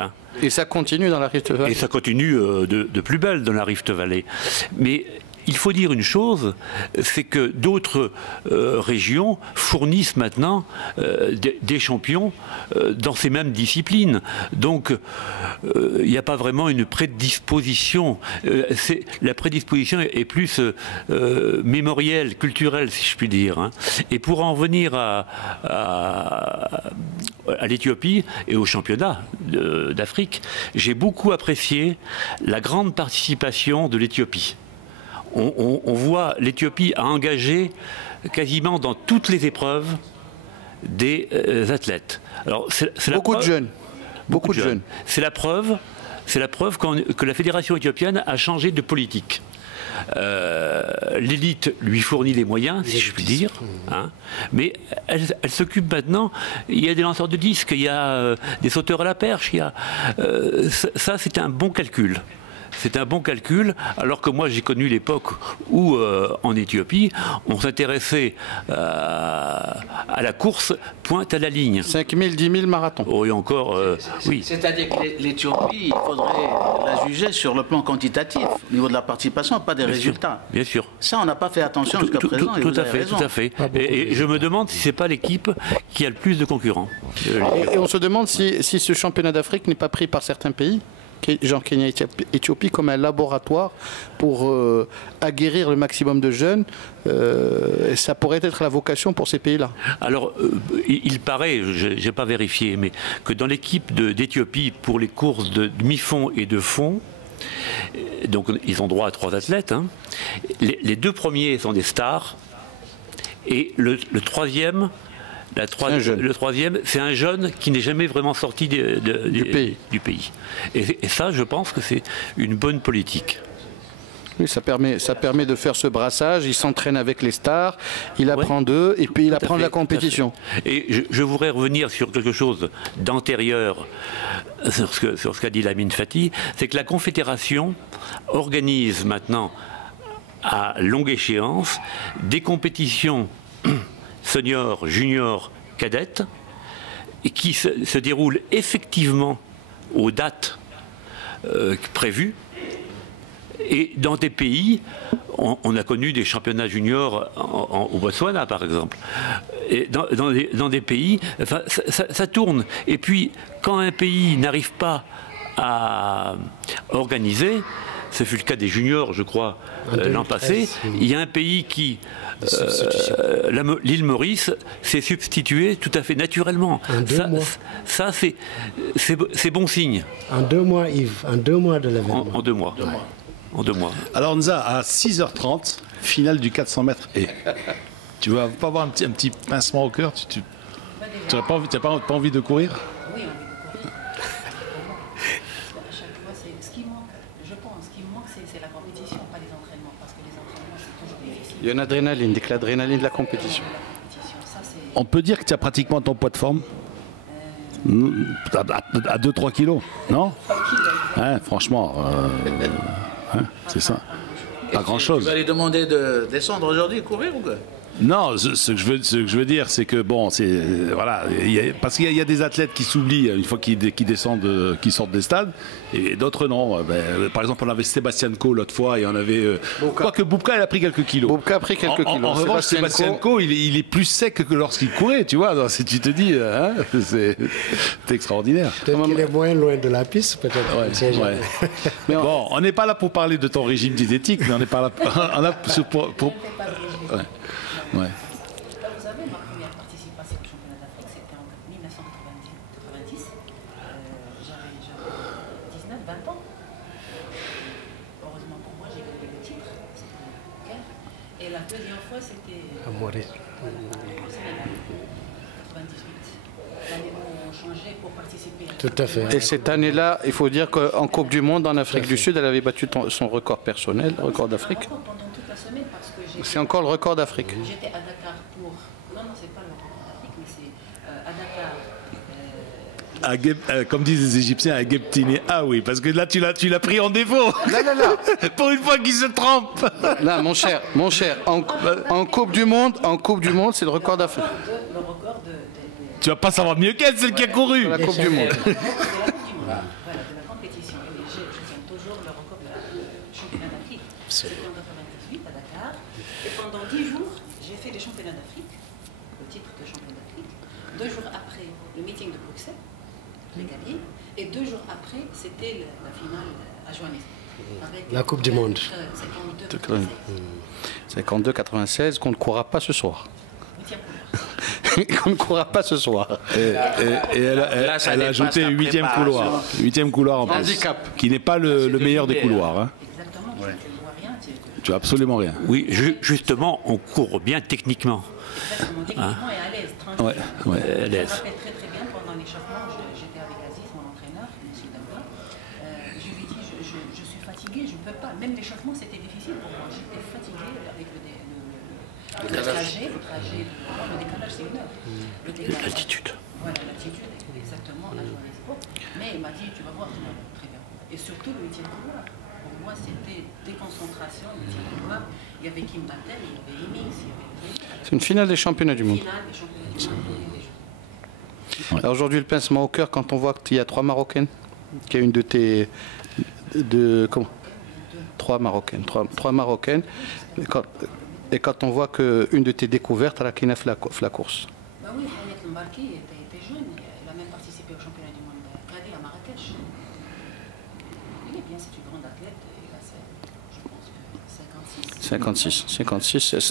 Hein. Et ça continue dans la Rift Valley. Et ça continue de plus belle dans la Rift Valley. Mais il faut dire une chose, c'est que d'autres régions fournissent maintenant des champions dans ces mêmes disciplines. Donc, il n'y a pas vraiment une prédisposition. La prédisposition est plus mémorielle, culturelle, si je puis dire. Hein. Et pour en venir à l'Éthiopie et au championnat d'Afrique, j'ai beaucoup apprécié la grande participation de l'Éthiopie. On voit l'Éthiopie a engagé quasiment dans toutes les épreuves des athlètes. Alors, beaucoup de jeunes. Beaucoup de jeunes. C'est la preuve que la fédération éthiopienne a changé de politique. L'élite lui fournit les moyens, si je puis dire, hein, mais elle s'occupe maintenant. Il y a des lanceurs de disques, il y a des sauteurs à la perche. Ça, c'est un bon calcul. C'est un bon calcul, alors que moi j'ai connu l'époque où, en Éthiopie, on s'intéressait à la course pointe à la ligne. 5 000, 10 000 marathons. Oh, et encore, oui. C'est-à-dire que l'Éthiopie, il faudrait la juger sur le plan quantitatif, au niveau de la participation, pas des résultats. Bien sûr. Ça, on n'a pas fait attention jusqu'à présent. Tout à fait. Et je me demande si ce n'est pas l'équipe qui a le plus de concurrents. Et on se demande si ce championnat d'Afrique n'est pas pris par certains pays, genre Kenya et Éthiopie, comme un laboratoire pour aguerrir le maximum de jeunes. Ça pourrait être la vocation pour ces pays-là. Alors, il paraît, je n'ai pas vérifié, mais que dans l'équipe d'Éthiopie, pour les courses de demi-fond et de fond, donc ils ont droit à 3 athlètes, hein, les 2 premiers sont des stars, et le troisième... Le troisième, c'est un jeune qui n'est jamais vraiment sorti du pays. Et ça, je pense que c'est une bonne politique. Oui, ça permet de faire ce brassage. Il s'entraîne avec les stars, il apprend d'eux, et puis il apprend de la compétition. Et je voudrais revenir sur quelque chose d'antérieur, sur ce qu'a dit Lamine Fati, c'est que la Confédération organise maintenant, à longue échéance, des compétitions seniors, juniors, cadettes, et qui se déroulent effectivement aux dates prévues. Et dans des pays, on a connu des championnats juniors au Botswana, par exemple. Et dans des pays, enfin, ça tourne. Et puis, quand un pays n'arrive pas à organiser, ce fut le cas des juniors, je crois, l'an passé, il y a un pays qui, l'île Maurice, s'est substitué tout à fait naturellement. Ça, c'est bon signe. En 2 mois, Yves, en 2 mois de l'événement. En 2 mois. En 2 mois. Alors, Nza, à 6h30, finale du 400 mètres et tu vas pas avoir un petit pincement au cœur? Tu n'as pas envie de courir? Oui, à chaque fois, c'est ce qui manque. Je pense ce qui manque, c'est la compétition, pas les entraînements, parce que les entraînements, c'est toujours difficile. Il y a une adrénaline, dès que l'adrénaline de la compétition. On peut dire que tu as pratiquement ton poids de forme à 2-3 kilos, non? Hein, franchement, hein, c'est ça. Pas grand-chose. Tu vas lui demander de descendre aujourd'hui, courir ou quoi? Non, ce que je veux dire, c'est que bon, c'est voilà, parce qu'il y a des athlètes qui s'oublient une fois qu'ils descendent, qu'ils sortent des stades, et d'autres non. Par exemple, on avait Sébastien Coe l'autre fois, et on avait. Quoique Boubka, il a pris quelques kilos. Boubka a pris quelques kilos. En revanche, Sébastien Coe, il est plus sec que lorsqu'il courait, tu vois. Donc, si tu te dis, hein, c'est extraordinaire. Peut-être qu'il est moins loin de la piste, peut-être. Ouais. Mais bon, on n'est pas là pour parler de ton régime diététique, mais on n'est pas là pour ouais. Là, vous savez, ma première participation au championnat d'Afrique, c'était en 1990. J'avais 19-20 ans. Heureusement pour moi, j'ai gagné le titre. C'était nickel. Et la deuxième fois, c'était À Maurice. au Sénégal, 98. L'année où on changeait pour participer à Tout à fait. Et cette année-là, il faut dire qu'en Coupe du Monde, en Afrique du Sud, elle avait battu son record personnel, record d'Afrique. pendant toute la semaine parce que C'est encore le record d'Afrique. j'étais à Dakar pour. Non, c'est pas le record d'Afrique, mais c'est à Dakar. Comme disent les Égyptiens, à Gebtini. Ah oui, parce que là, tu l'as pris en défaut. Là. Pour une fois qu'il se trompe. Là, mon cher, en Coupe du Monde, c'est le record d'Afrique. Le record de Tu vas pas savoir mieux qu'elle, celle qui a couru. La Coupe du Monde. Voilà, de la compétition. Et je tiens toujours le record de la championnat d'Afrique. C'était en 98 à Dakar. Et pendant 10 jours, j'ai fait les championnats d'Afrique, le titre de champion d'Afrique. 2 jours après, le meeting de Bruxelles, j'ai gagné. Et 2 jours après, c'était la finale à Johannesburg. Avec La Coupe du Monde. 52-96, qu'on ne courra pas ce soir. Qu'on ne courra pas ce soir. Et elle a ajouté 8e couloir. 8e couloir en plus. Handicap. Qui n'est pas le meilleur des couloirs. Hein. Exactement, tu ne vois rien. Tu as absolument rien. Oui, justement, on court bien techniquement. Exactement, techniquement et à l'aise, tranquille. Ouais. Je me rappelle très bien pendant l'échauffement, j'étais avec Aziz, mon entraîneur, M. Dabla. Je lui ai dit, je suis fatigué, je ne peux pas. Même l'échauffement, c'était difficile pour moi. J'étais fatigué avec le trajet. Le décalage, c'est 1 heure. L'altitude. Voilà, l'altitude, exactement, à Johannesburg. Mais il m'a dit, tu vas voir, tu vas très bien. Et surtout le 8e couloir. Pour moi, c'était déconcentration, le 8e couloir. Il y avait Kim Batten, il y avait Hemmings, il y avait... C'est une finale des championnats du monde. Finale des championnats du monde. Alors aujourd'hui, le pincement au cœur quand on voit qu'il y a 3 Marocaines, qu'il y a une de tes... comment 3 Marocaines. 3 Marocaines. Et quand on voit qu'une de tes découvertes, elle a Kinef la course. Bah oui, Hayat Mbarki était jeune, elle a même participé au championnat du monde cadet à Marrakech. Il est bien, c'est une grande athlète, il a, je pense que 56. 56. 400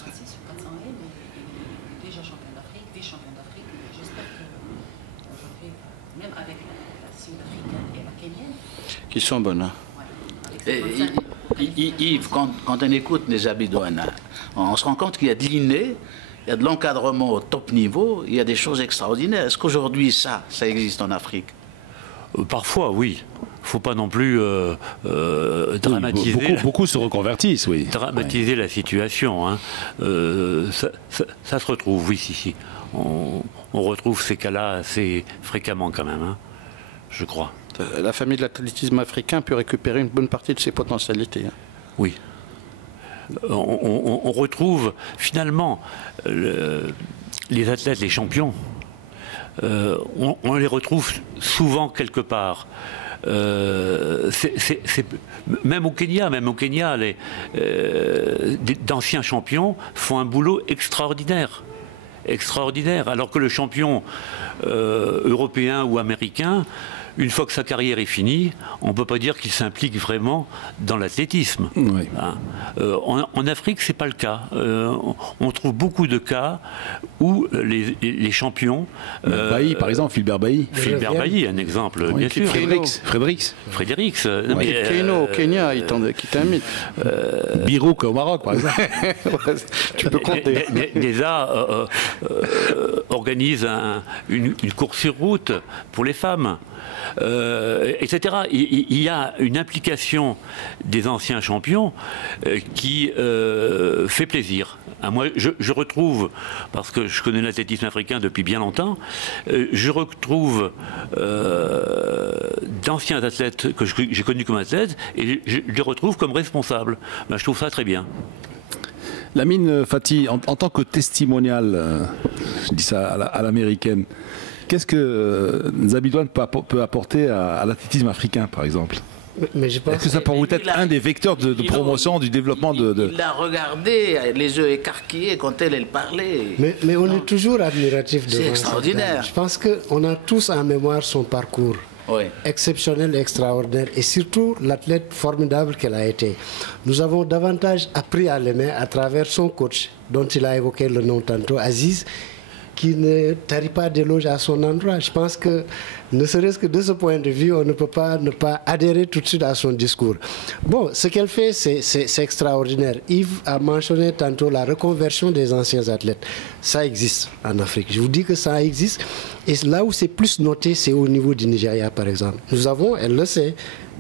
mais il est déjà champion d'Afrique, vice-champion d'Afrique. J'espère qu'aujourd'hui, même avec la sud-africaine et la kenyenne, Qui sont bonnes. Hein. avec ses 25 Yves, quand on écoute les Abidouana, on se rend compte qu'il y a de l'inné, il y a de l'encadrement au top niveau, il y a des choses extraordinaires. Est-ce qu'aujourd'hui, ça existe en Afrique? Parfois, oui. Il ne faut pas non plus dramatiser. Beaucoup se reconvertissent, oui. Dramatiser la situation. Hein. Ça se retrouve, oui, si. On retrouve ces cas-là assez fréquemment quand même, hein, je crois. La famille de l'athlétisme africain peut récupérer une bonne partie de ses potentialités. Hein. Oui. On retrouve finalement les athlètes, les champions, on les retrouve souvent quelque part. Même au Kenya, d'anciens champions font un boulot extraordinaire. Alors que le champion européen ou américain, une fois que sa carrière est finie, on ne peut pas dire qu'il s'implique vraiment dans l'athlétisme. Oui. Hein. En Afrique, ce n'est pas le cas. On trouve beaucoup de cas où les champions... Bailly, par exemple, Philbert Bailly. Philbert Bailly, un exemple, bien sûr. Fredericks. Keno au Kenya, qui t'invite. Birouk au Maroc, par exemple. Tu peux compter. Déjà organise une course sur route pour les femmes. etc. Il y a une implication des anciens champions qui fait plaisir. Moi, je retrouve, parce que je connais l'athlétisme africain depuis bien longtemps, je retrouve d'anciens athlètes que j'ai connus comme athlètes et je les retrouve comme responsables. Ben, je trouve ça très bien. Lamine Fati, en tant que testimonial, je dis ça à l'américaine, qu'est-ce que Nzabidouane peut apporter à l'athlétisme africain, par exemple? Est-ce que ça pourrait être un des vecteurs de promotion, du développement de... Il l'a regardé, les yeux écarquillés quand elle parlait. Mais on est toujours admiratif de. C'est extraordinaire. Je pense qu'on a tous en mémoire son parcours. Oui. Exceptionnel, extraordinaire, et surtout l'athlète formidable qu'elle a été. Nous avons davantage appris à l'aimer à travers son coach, dont il a évoqué le nom tantôt, Aziz, qui ne tarit pas d'éloges à son endroit. Je pense que, ne serait-ce que de ce point de vue, on ne peut pas ne pas adhérer tout de suite à son discours. Bon, ce qu'elle fait, c'est extraordinaire. Yves a mentionné tantôt la reconversion des anciens athlètes. Ça existe en Afrique. Je vous dis que ça existe. Et là où c'est plus noté, c'est au niveau du Nigeria, par exemple. Nous avons, elle le sait,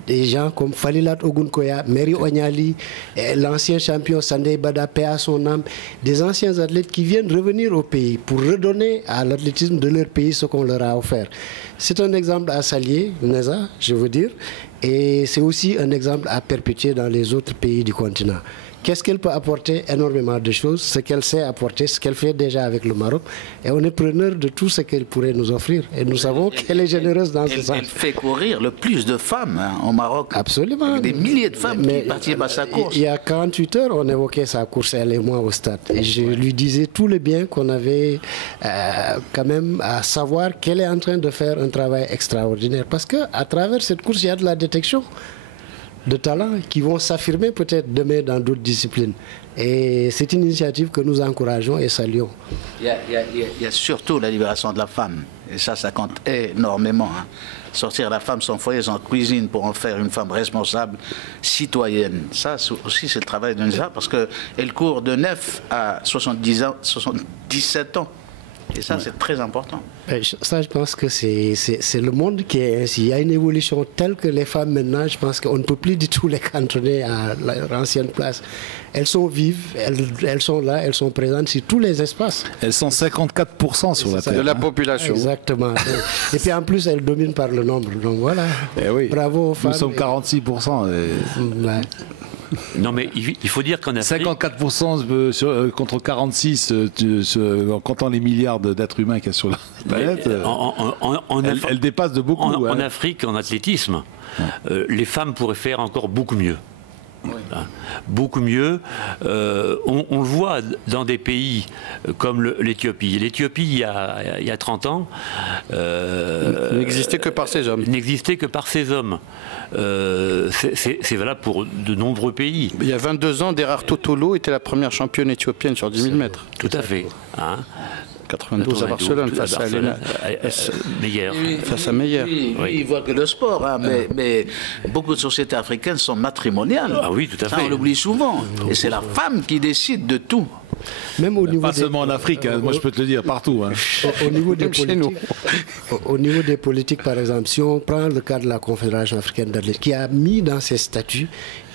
des gens comme Falilat Ogunkoya, Mary Onyali, l'ancien champion Sandei Bada, paix à son âme, des anciens athlètes qui viennent revenir au pays pour redonner à l'athlétisme de leur pays ce qu'on leur a offert. C'est un exemple à saluer, Neza, je veux dire, et c'est aussi un exemple à perpétuer dans les autres pays du continent. Qu'est-ce qu'elle peut apporter? Énormément de choses, ce qu'elle sait apporter, ce qu'elle fait déjà avec le Maroc. Et on est preneur de tout ce qu'elle pourrait nous offrir. Et nous savons qu'elle est généreuse dans ce sens. Elle fait courir le plus de femmes au Maroc. Absolument. Des milliers de femmes qui participent à sa course. Il y a 48 heures, on évoquait sa course, elle et moi, au stade. Et je lui disais tout le bien qu'on avait quand même à savoir qu'elle est en train de faire un travail extraordinaire. Parce qu'à travers cette course, il y a de la détection de talents qui vont s'affirmer peut-être demain dans d'autres disciplines. Et c'est une initiative que nous encourageons et saluons. Il y a surtout la libération de la femme. Et ça compte énormément. Hein. Sortir la femme son foyer, son cuisine pour en faire une femme responsable, citoyenne. Ça aussi, c'est le travail de Nza parce qu'elle court de 9 à 77 ans. Et ça, c'est très important. Ça, je pense que c'est le monde qui est ainsi. Il y a une évolution telle que les femmes, maintenant, je pense qu'on ne peut plus du tout les cantonner à leur ancienne place. Elles sont vives, elles sont là, elles sont présentes sur tous les espaces. Elles sont 54% sur la Terre. De la population. Exactement. Et puis en plus, elles dominent par le nombre. Donc voilà. Oui. Bravo aux femmes. Nous sommes 46%. Ouais. Non, mais il faut dire qu'en Afrique... 54% contre 46%, en comptant les milliards d'êtres humains qu'il y a sur la planète, elle dépasse de beaucoup. En Afrique, en athlétisme, les femmes pourraient faire encore beaucoup mieux. Oui. Beaucoup mieux. On le voit dans des pays comme l'Éthiopie. L'Éthiopie, il y a 30 ans... n'existait que par ces hommes. N'existait que par ces hommes. C'est valable pour de nombreux pays. Il y a 22 ans, Derarto Tolo était la première championne éthiopienne sur 10 000 mètres. Tout à fait. Hein, 92 à Barcelone, face à Elena Meyer. Face à Meyer. Oui, il voit que le sport, hein, mais beaucoup de sociétés africaines sont matrimoniales. Ah oui, tout à fait. Ça, on l'oublie souvent. Et c'est la femme qui décide de tout. Même au niveau pas seulement en Afrique, moi je peux te le dire, partout. Hein. Au niveau des politiques, au niveau des politiques, par exemple, si on prend le cas de la Confédération africaine d'athlétisme, qui a mis dans ses statuts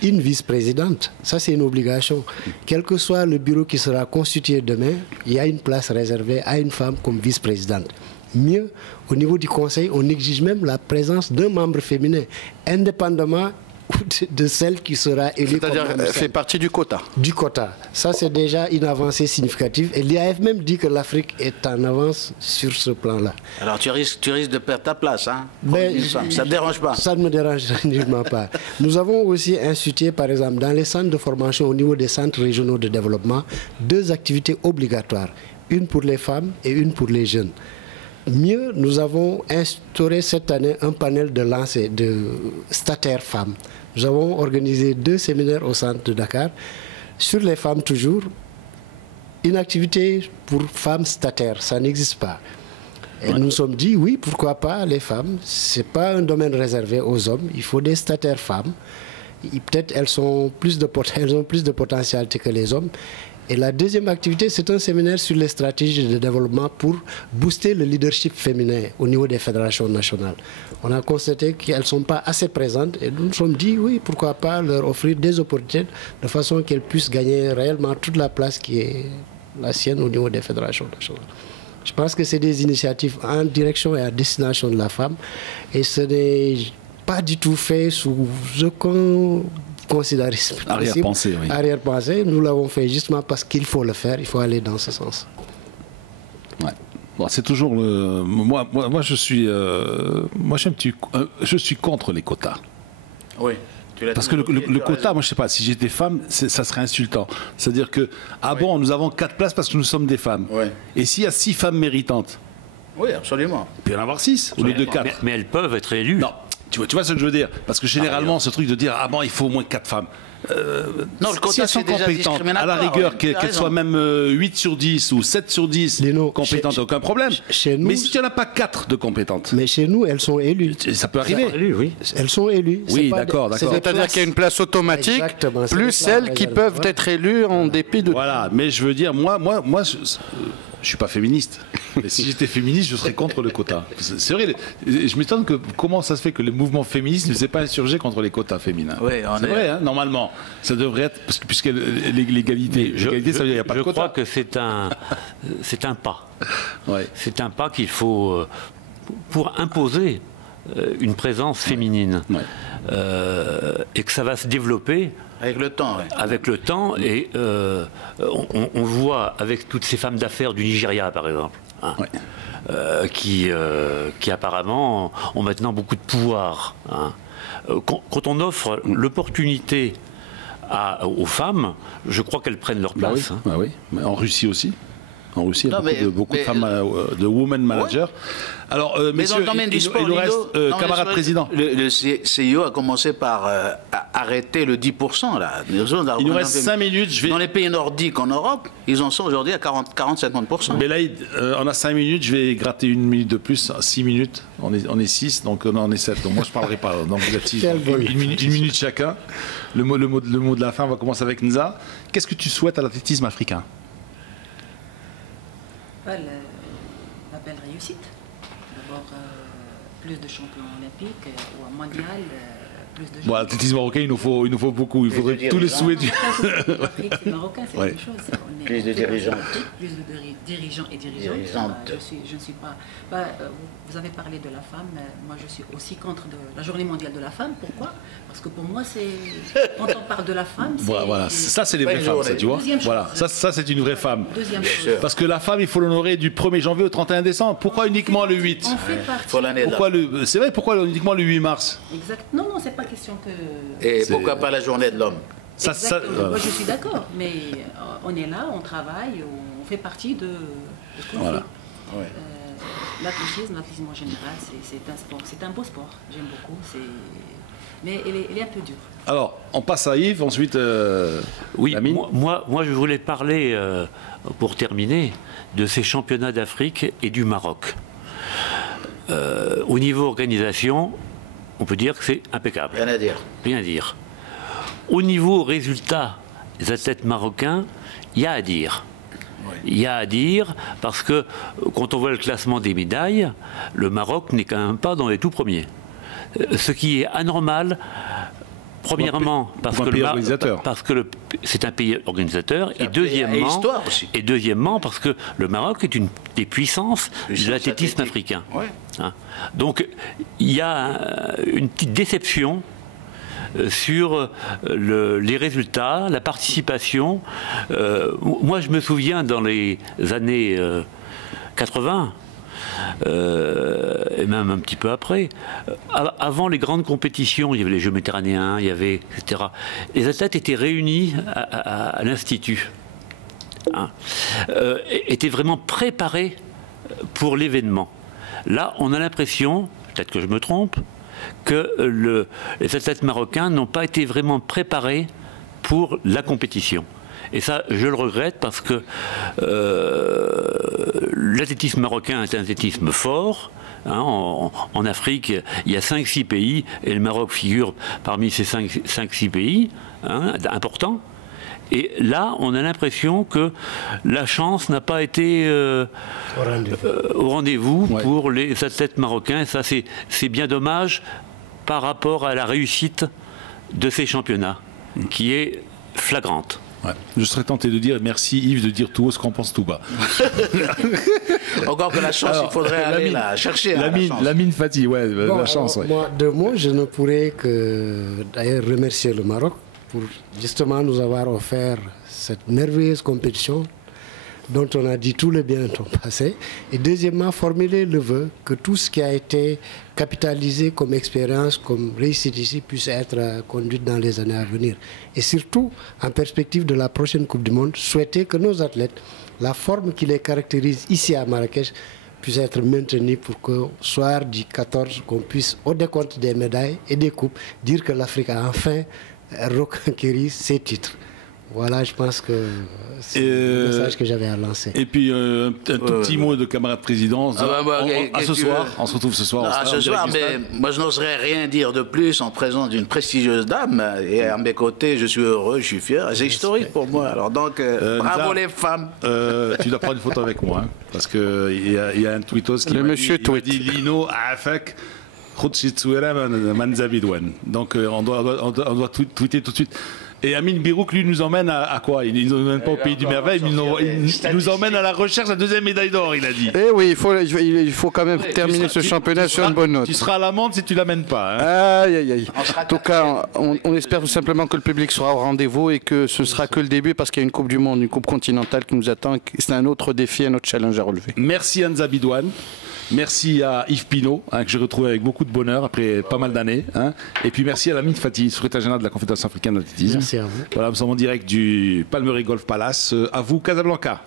une vice-présidente, ça c'est une obligation. Quel que soit le bureau qui sera constitué demain, il y a une place réservée à une femme comme vice-présidente. Mieux, au niveau du conseil, on exige même la présence d'un membre féminin, indépendamment de celle qui sera élue. C'est-à-dire qu'elle fait partie du quota. Du quota. Ça, c'est déjà une avancée significative. Et l'IAF même dit que l'Afrique est en avance sur ce plan-là. Alors, tu risques de perdre ta place, hein? Mais, ça ne te dérange pas? Ça ne me dérange nullement pas. Nous avons aussi institué, par exemple, dans les centres de formation au niveau des centres régionaux de développement, 2 activités obligatoires. Une pour les femmes et une pour les jeunes. Mieux, nous avons instauré cette année un panel de lancers de stataires femmes. Nous avons organisé 2 séminaires au centre de Dakar sur les femmes toujours. Une activité pour femmes stataires, ça n'existe pas. Et nous nous sommes dit, oui, pourquoi pas les femmes? Ce n'est pas un domaine réservé aux hommes, il faut des stataires femmes. Peut-être elles ont plus de potentialité que les hommes. Et la deuxième activité, c'est un séminaire sur les stratégies de développement pour booster le leadership féminin au niveau des fédérations nationales. On a constaté qu'elles ne sont pas assez présentes et nous nous sommes dit, oui, pourquoi pas leur offrir des opportunités de façon qu'elles puissent gagner réellement toute la place qui est la sienne au niveau des fédérations nationales. Je pense que c'est des initiatives en direction et à destination de la femme et ce n'est pas du tout fait sous aucun considérisme. Arrière-pensée, oui. Arrière-pensée, nous l'avons fait justement parce qu'il faut le faire, il faut aller dans ce sens. Ouais. Bon, c'est toujours le... Moi, je suis contre les quotas. Oui. Parce que le quota, moi je sais pas, si j'étais femme, ça serait insultant. C'est-à-dire que, bon, nous avons 4 places parce que nous sommes des femmes. Oui. Et s'il y a 6 femmes méritantes, oui, absolument. il peut y en avoir 6 au lieu de 4. Mais elles peuvent être élues. Non, tu vois ce que je veux dire. Parce que généralement, ce truc de dire, il faut au moins 4 femmes. Non, le quota, si elles sont compétentes, à la rigueur, qu'elles soient même 8 sur 10 ou 7 sur 10 compétentes, aucun problème. Nous, mais si tu n'en as pas 4 de compétentes. Mais chez nous, elles sont élues. Ça peut arriver. Elles sont élues. Oui, d'accord. C'est-à-dire qu'il y a une place automatique, plus celles qui peuvent être élues en dépit de... Voilà, mais je veux dire, moi je suis pas féministe. Et si j'étais féministe, je serais contre le quota. C'est vrai, je m'étonne que comment ça se fait que le mouvement féministe ne s'est pas insurgé contre les quotas féminins. Oui, c'est vrai, hein, normalement. Ça devrait être, puisque l'égalité, ça veut dire qu'il n'y a pas de quota. Je crois que c'est un pas. Ouais. C'est un pas qu'il faut, pour imposer une présence féminine. Ouais. Et que ça va se développer. Avec le temps, oui. Avec le temps, et on voit avec toutes ces femmes d'affaires du Nigeria, par exemple, hein, ouais. Qui apparemment ont maintenant beaucoup de pouvoir. Hein. Quand on offre l'opportunité aux femmes, je crois qu'elles prennent leur place. Bah oui, hein. Bah oui. Mais en Russie aussi. En Russie, il y a beaucoup de femmes, de women managers. Ouais. Alors, mais dans le domaine du sport, il nous reste, camarade président. Le CIO a commencé par arrêter le 10%. Là. Il nous reste 5 minutes. Dans les pays nordiques en Europe, ils en sont aujourd'hui à 40-50%. Mais là, on a 5 minutes, je vais gratter 1 minute de plus, 6 minutes. On est 6, donc on est 7. Donc moi, je ne parlerai pas. Donc vous êtes 6. Une minute chacun. Le mot de la fin, on va commencer avec Nza. Qu'est-ce que tu souhaites à l'athlétisme africain ? La belle réussite. D'abord, plus de champions olympiques ou mondial, plus de... Bon, l'athlétisme marocain, il nous faut beaucoup. Il faudrait tous les souhaits du... L'Afrique marocain, c'est une chose. Plus de dirigeants. Plus de dirigeants et dirigeantes. Je ne suis pas... vous avez parlé de la femme. Moi, je suis aussi contre la journée mondiale de la femme. Pourquoi? Parce que pour moi, quand on parle de la femme, voilà, ça c'est les vraies femmes, ça, tu vois. Voilà, ça c'est une vraie femme. Deuxième chose. Parce que la femme, il faut l'honorer du 1er janvier au 31 décembre. Pourquoi uniquement le 8? On fait partie. C'est vrai, pourquoi uniquement le 8 mars? Exact. Non, c'est pas question que... Et pourquoi pas la journée de l'homme? Moi, je suis d'accord, mais on est là, on travaille, on fait partie de ce qu'on fait. Ouais. L'athlétisme en général, c'est un sport, c'est un beau sport, j'aime beaucoup, mais il est un peu dur. Alors, on passe à Yves, ensuite oui, moi, je voulais parler, pour terminer, de ces championnats d'Afrique et du Maroc. Au niveau organisation, on peut dire que c'est impeccable. Rien à dire. Rien à dire. Au niveau résultat des athlètes marocains, il y a à dire. Oui. Il y a à dire parce que quand on voit le classement des médailles, le Maroc n'est quand même pas dans les tout premiers. Ce qui est anormal, premièrement, parce que c'est un pays organisateur, et deuxièmement, parce que le Maroc est une des puissances de l'athlétisme africain. Oui. Hein. Donc, il y a une petite déception sur les résultats, la participation. Moi, je me souviens dans les années 80, et même un petit peu après, avant les grandes compétitions, il y avait les Jeux méditerranéens, il y avait, etc. Les athlètes étaient réunis à l'Institut, hein, étaient vraiment préparés pour l'événement. Là, on a l'impression, peut-être que je me trompe, que les athlètes marocains n'ont pas été vraiment préparés pour la compétition. Et ça, je le regrette parce que l'athlétisme marocain est un athlétisme fort. Hein, en Afrique, il y a 5-6 pays et le Maroc figure parmi ces 5-6 pays, hein, importants. Et là, on a l'impression que la chance n'a pas été au rendez-vous pour les athlètes marocains. Et ça, c'est bien dommage par rapport à la réussite de ces championnats, qui est flagrante. Ouais. Je serais tenté de dire merci Yves de dire tout haut ce qu'on pense tout bas. Encore que la chance, il faudrait aller la chercher. Lamine Fati, ouais, bon, la chance. Moi, de moi, je ne pourrais que d'ailleurs remercier le Maroc pour justement nous avoir offert cette merveilleuse compétition dont on a dit tout le bien en passé. Et deuxièmement, formuler le vœu que tout ce qui a été capitalisé comme expérience, comme réussite ici, puisse être conduit dans les années à venir. Et surtout, en perspective de la prochaine Coupe du Monde, souhaiter que nos athlètes, la forme qui les caractérise ici à Marrakech, puisse être maintenue pour qu'au soir du 14, qu'on puisse, au décompte des médailles et des coupes, dire que l'Afrique a enfin reconquéri ses titres. Voilà, je pense que c'est le message que j'avais à lancer. Et puis un tout petit mot de camarade président. Ce soir, on se retrouve ce soir. Ce soir, mais moi je n'oserais rien dire de plus en présence d'une prestigieuse dame. Et à mes côtés, je suis heureux, je suis fier. C'est historique pour moi. Alors donc, bravo les femmes. Tu dois prendre une photo avec moi, hein, parce qu'il y a un tweetos qui m'a dit Lino Afak. Donc on doit tweeter tout de suite. Et Amine Birouk, lui, nous emmène à quoi? Il ne nous emmène pas au pays du merveille, mais il nous emmène à la recherche de la deuxième médaille d'or, il a dit. Eh oui, il faut quand même terminer ce championnat sur une bonne note. Tu seras à l'amende si tu ne l'amènes pas. Hein. Aïe, aïe, aïe. En tout cas, on espère tout simplement que le public sera au rendez-vous et que ce sera que le début parce qu'il y a une Coupe du Monde, une Coupe continentale qui nous attend. C'est un autre défi, un autre challenge à relever. Merci Hamza Bidouane. Merci à Yves Pinot, que j'ai retrouvé avec beaucoup de bonheur après pas mal d'années. Hein. Et puis merci à Lamine Fati, secrétaire général de la Confédération africaine d'athlétisme. Merci à vous. Voilà, nous sommes en direct du Palmeraie Golf Palace. À vous, Casablanca.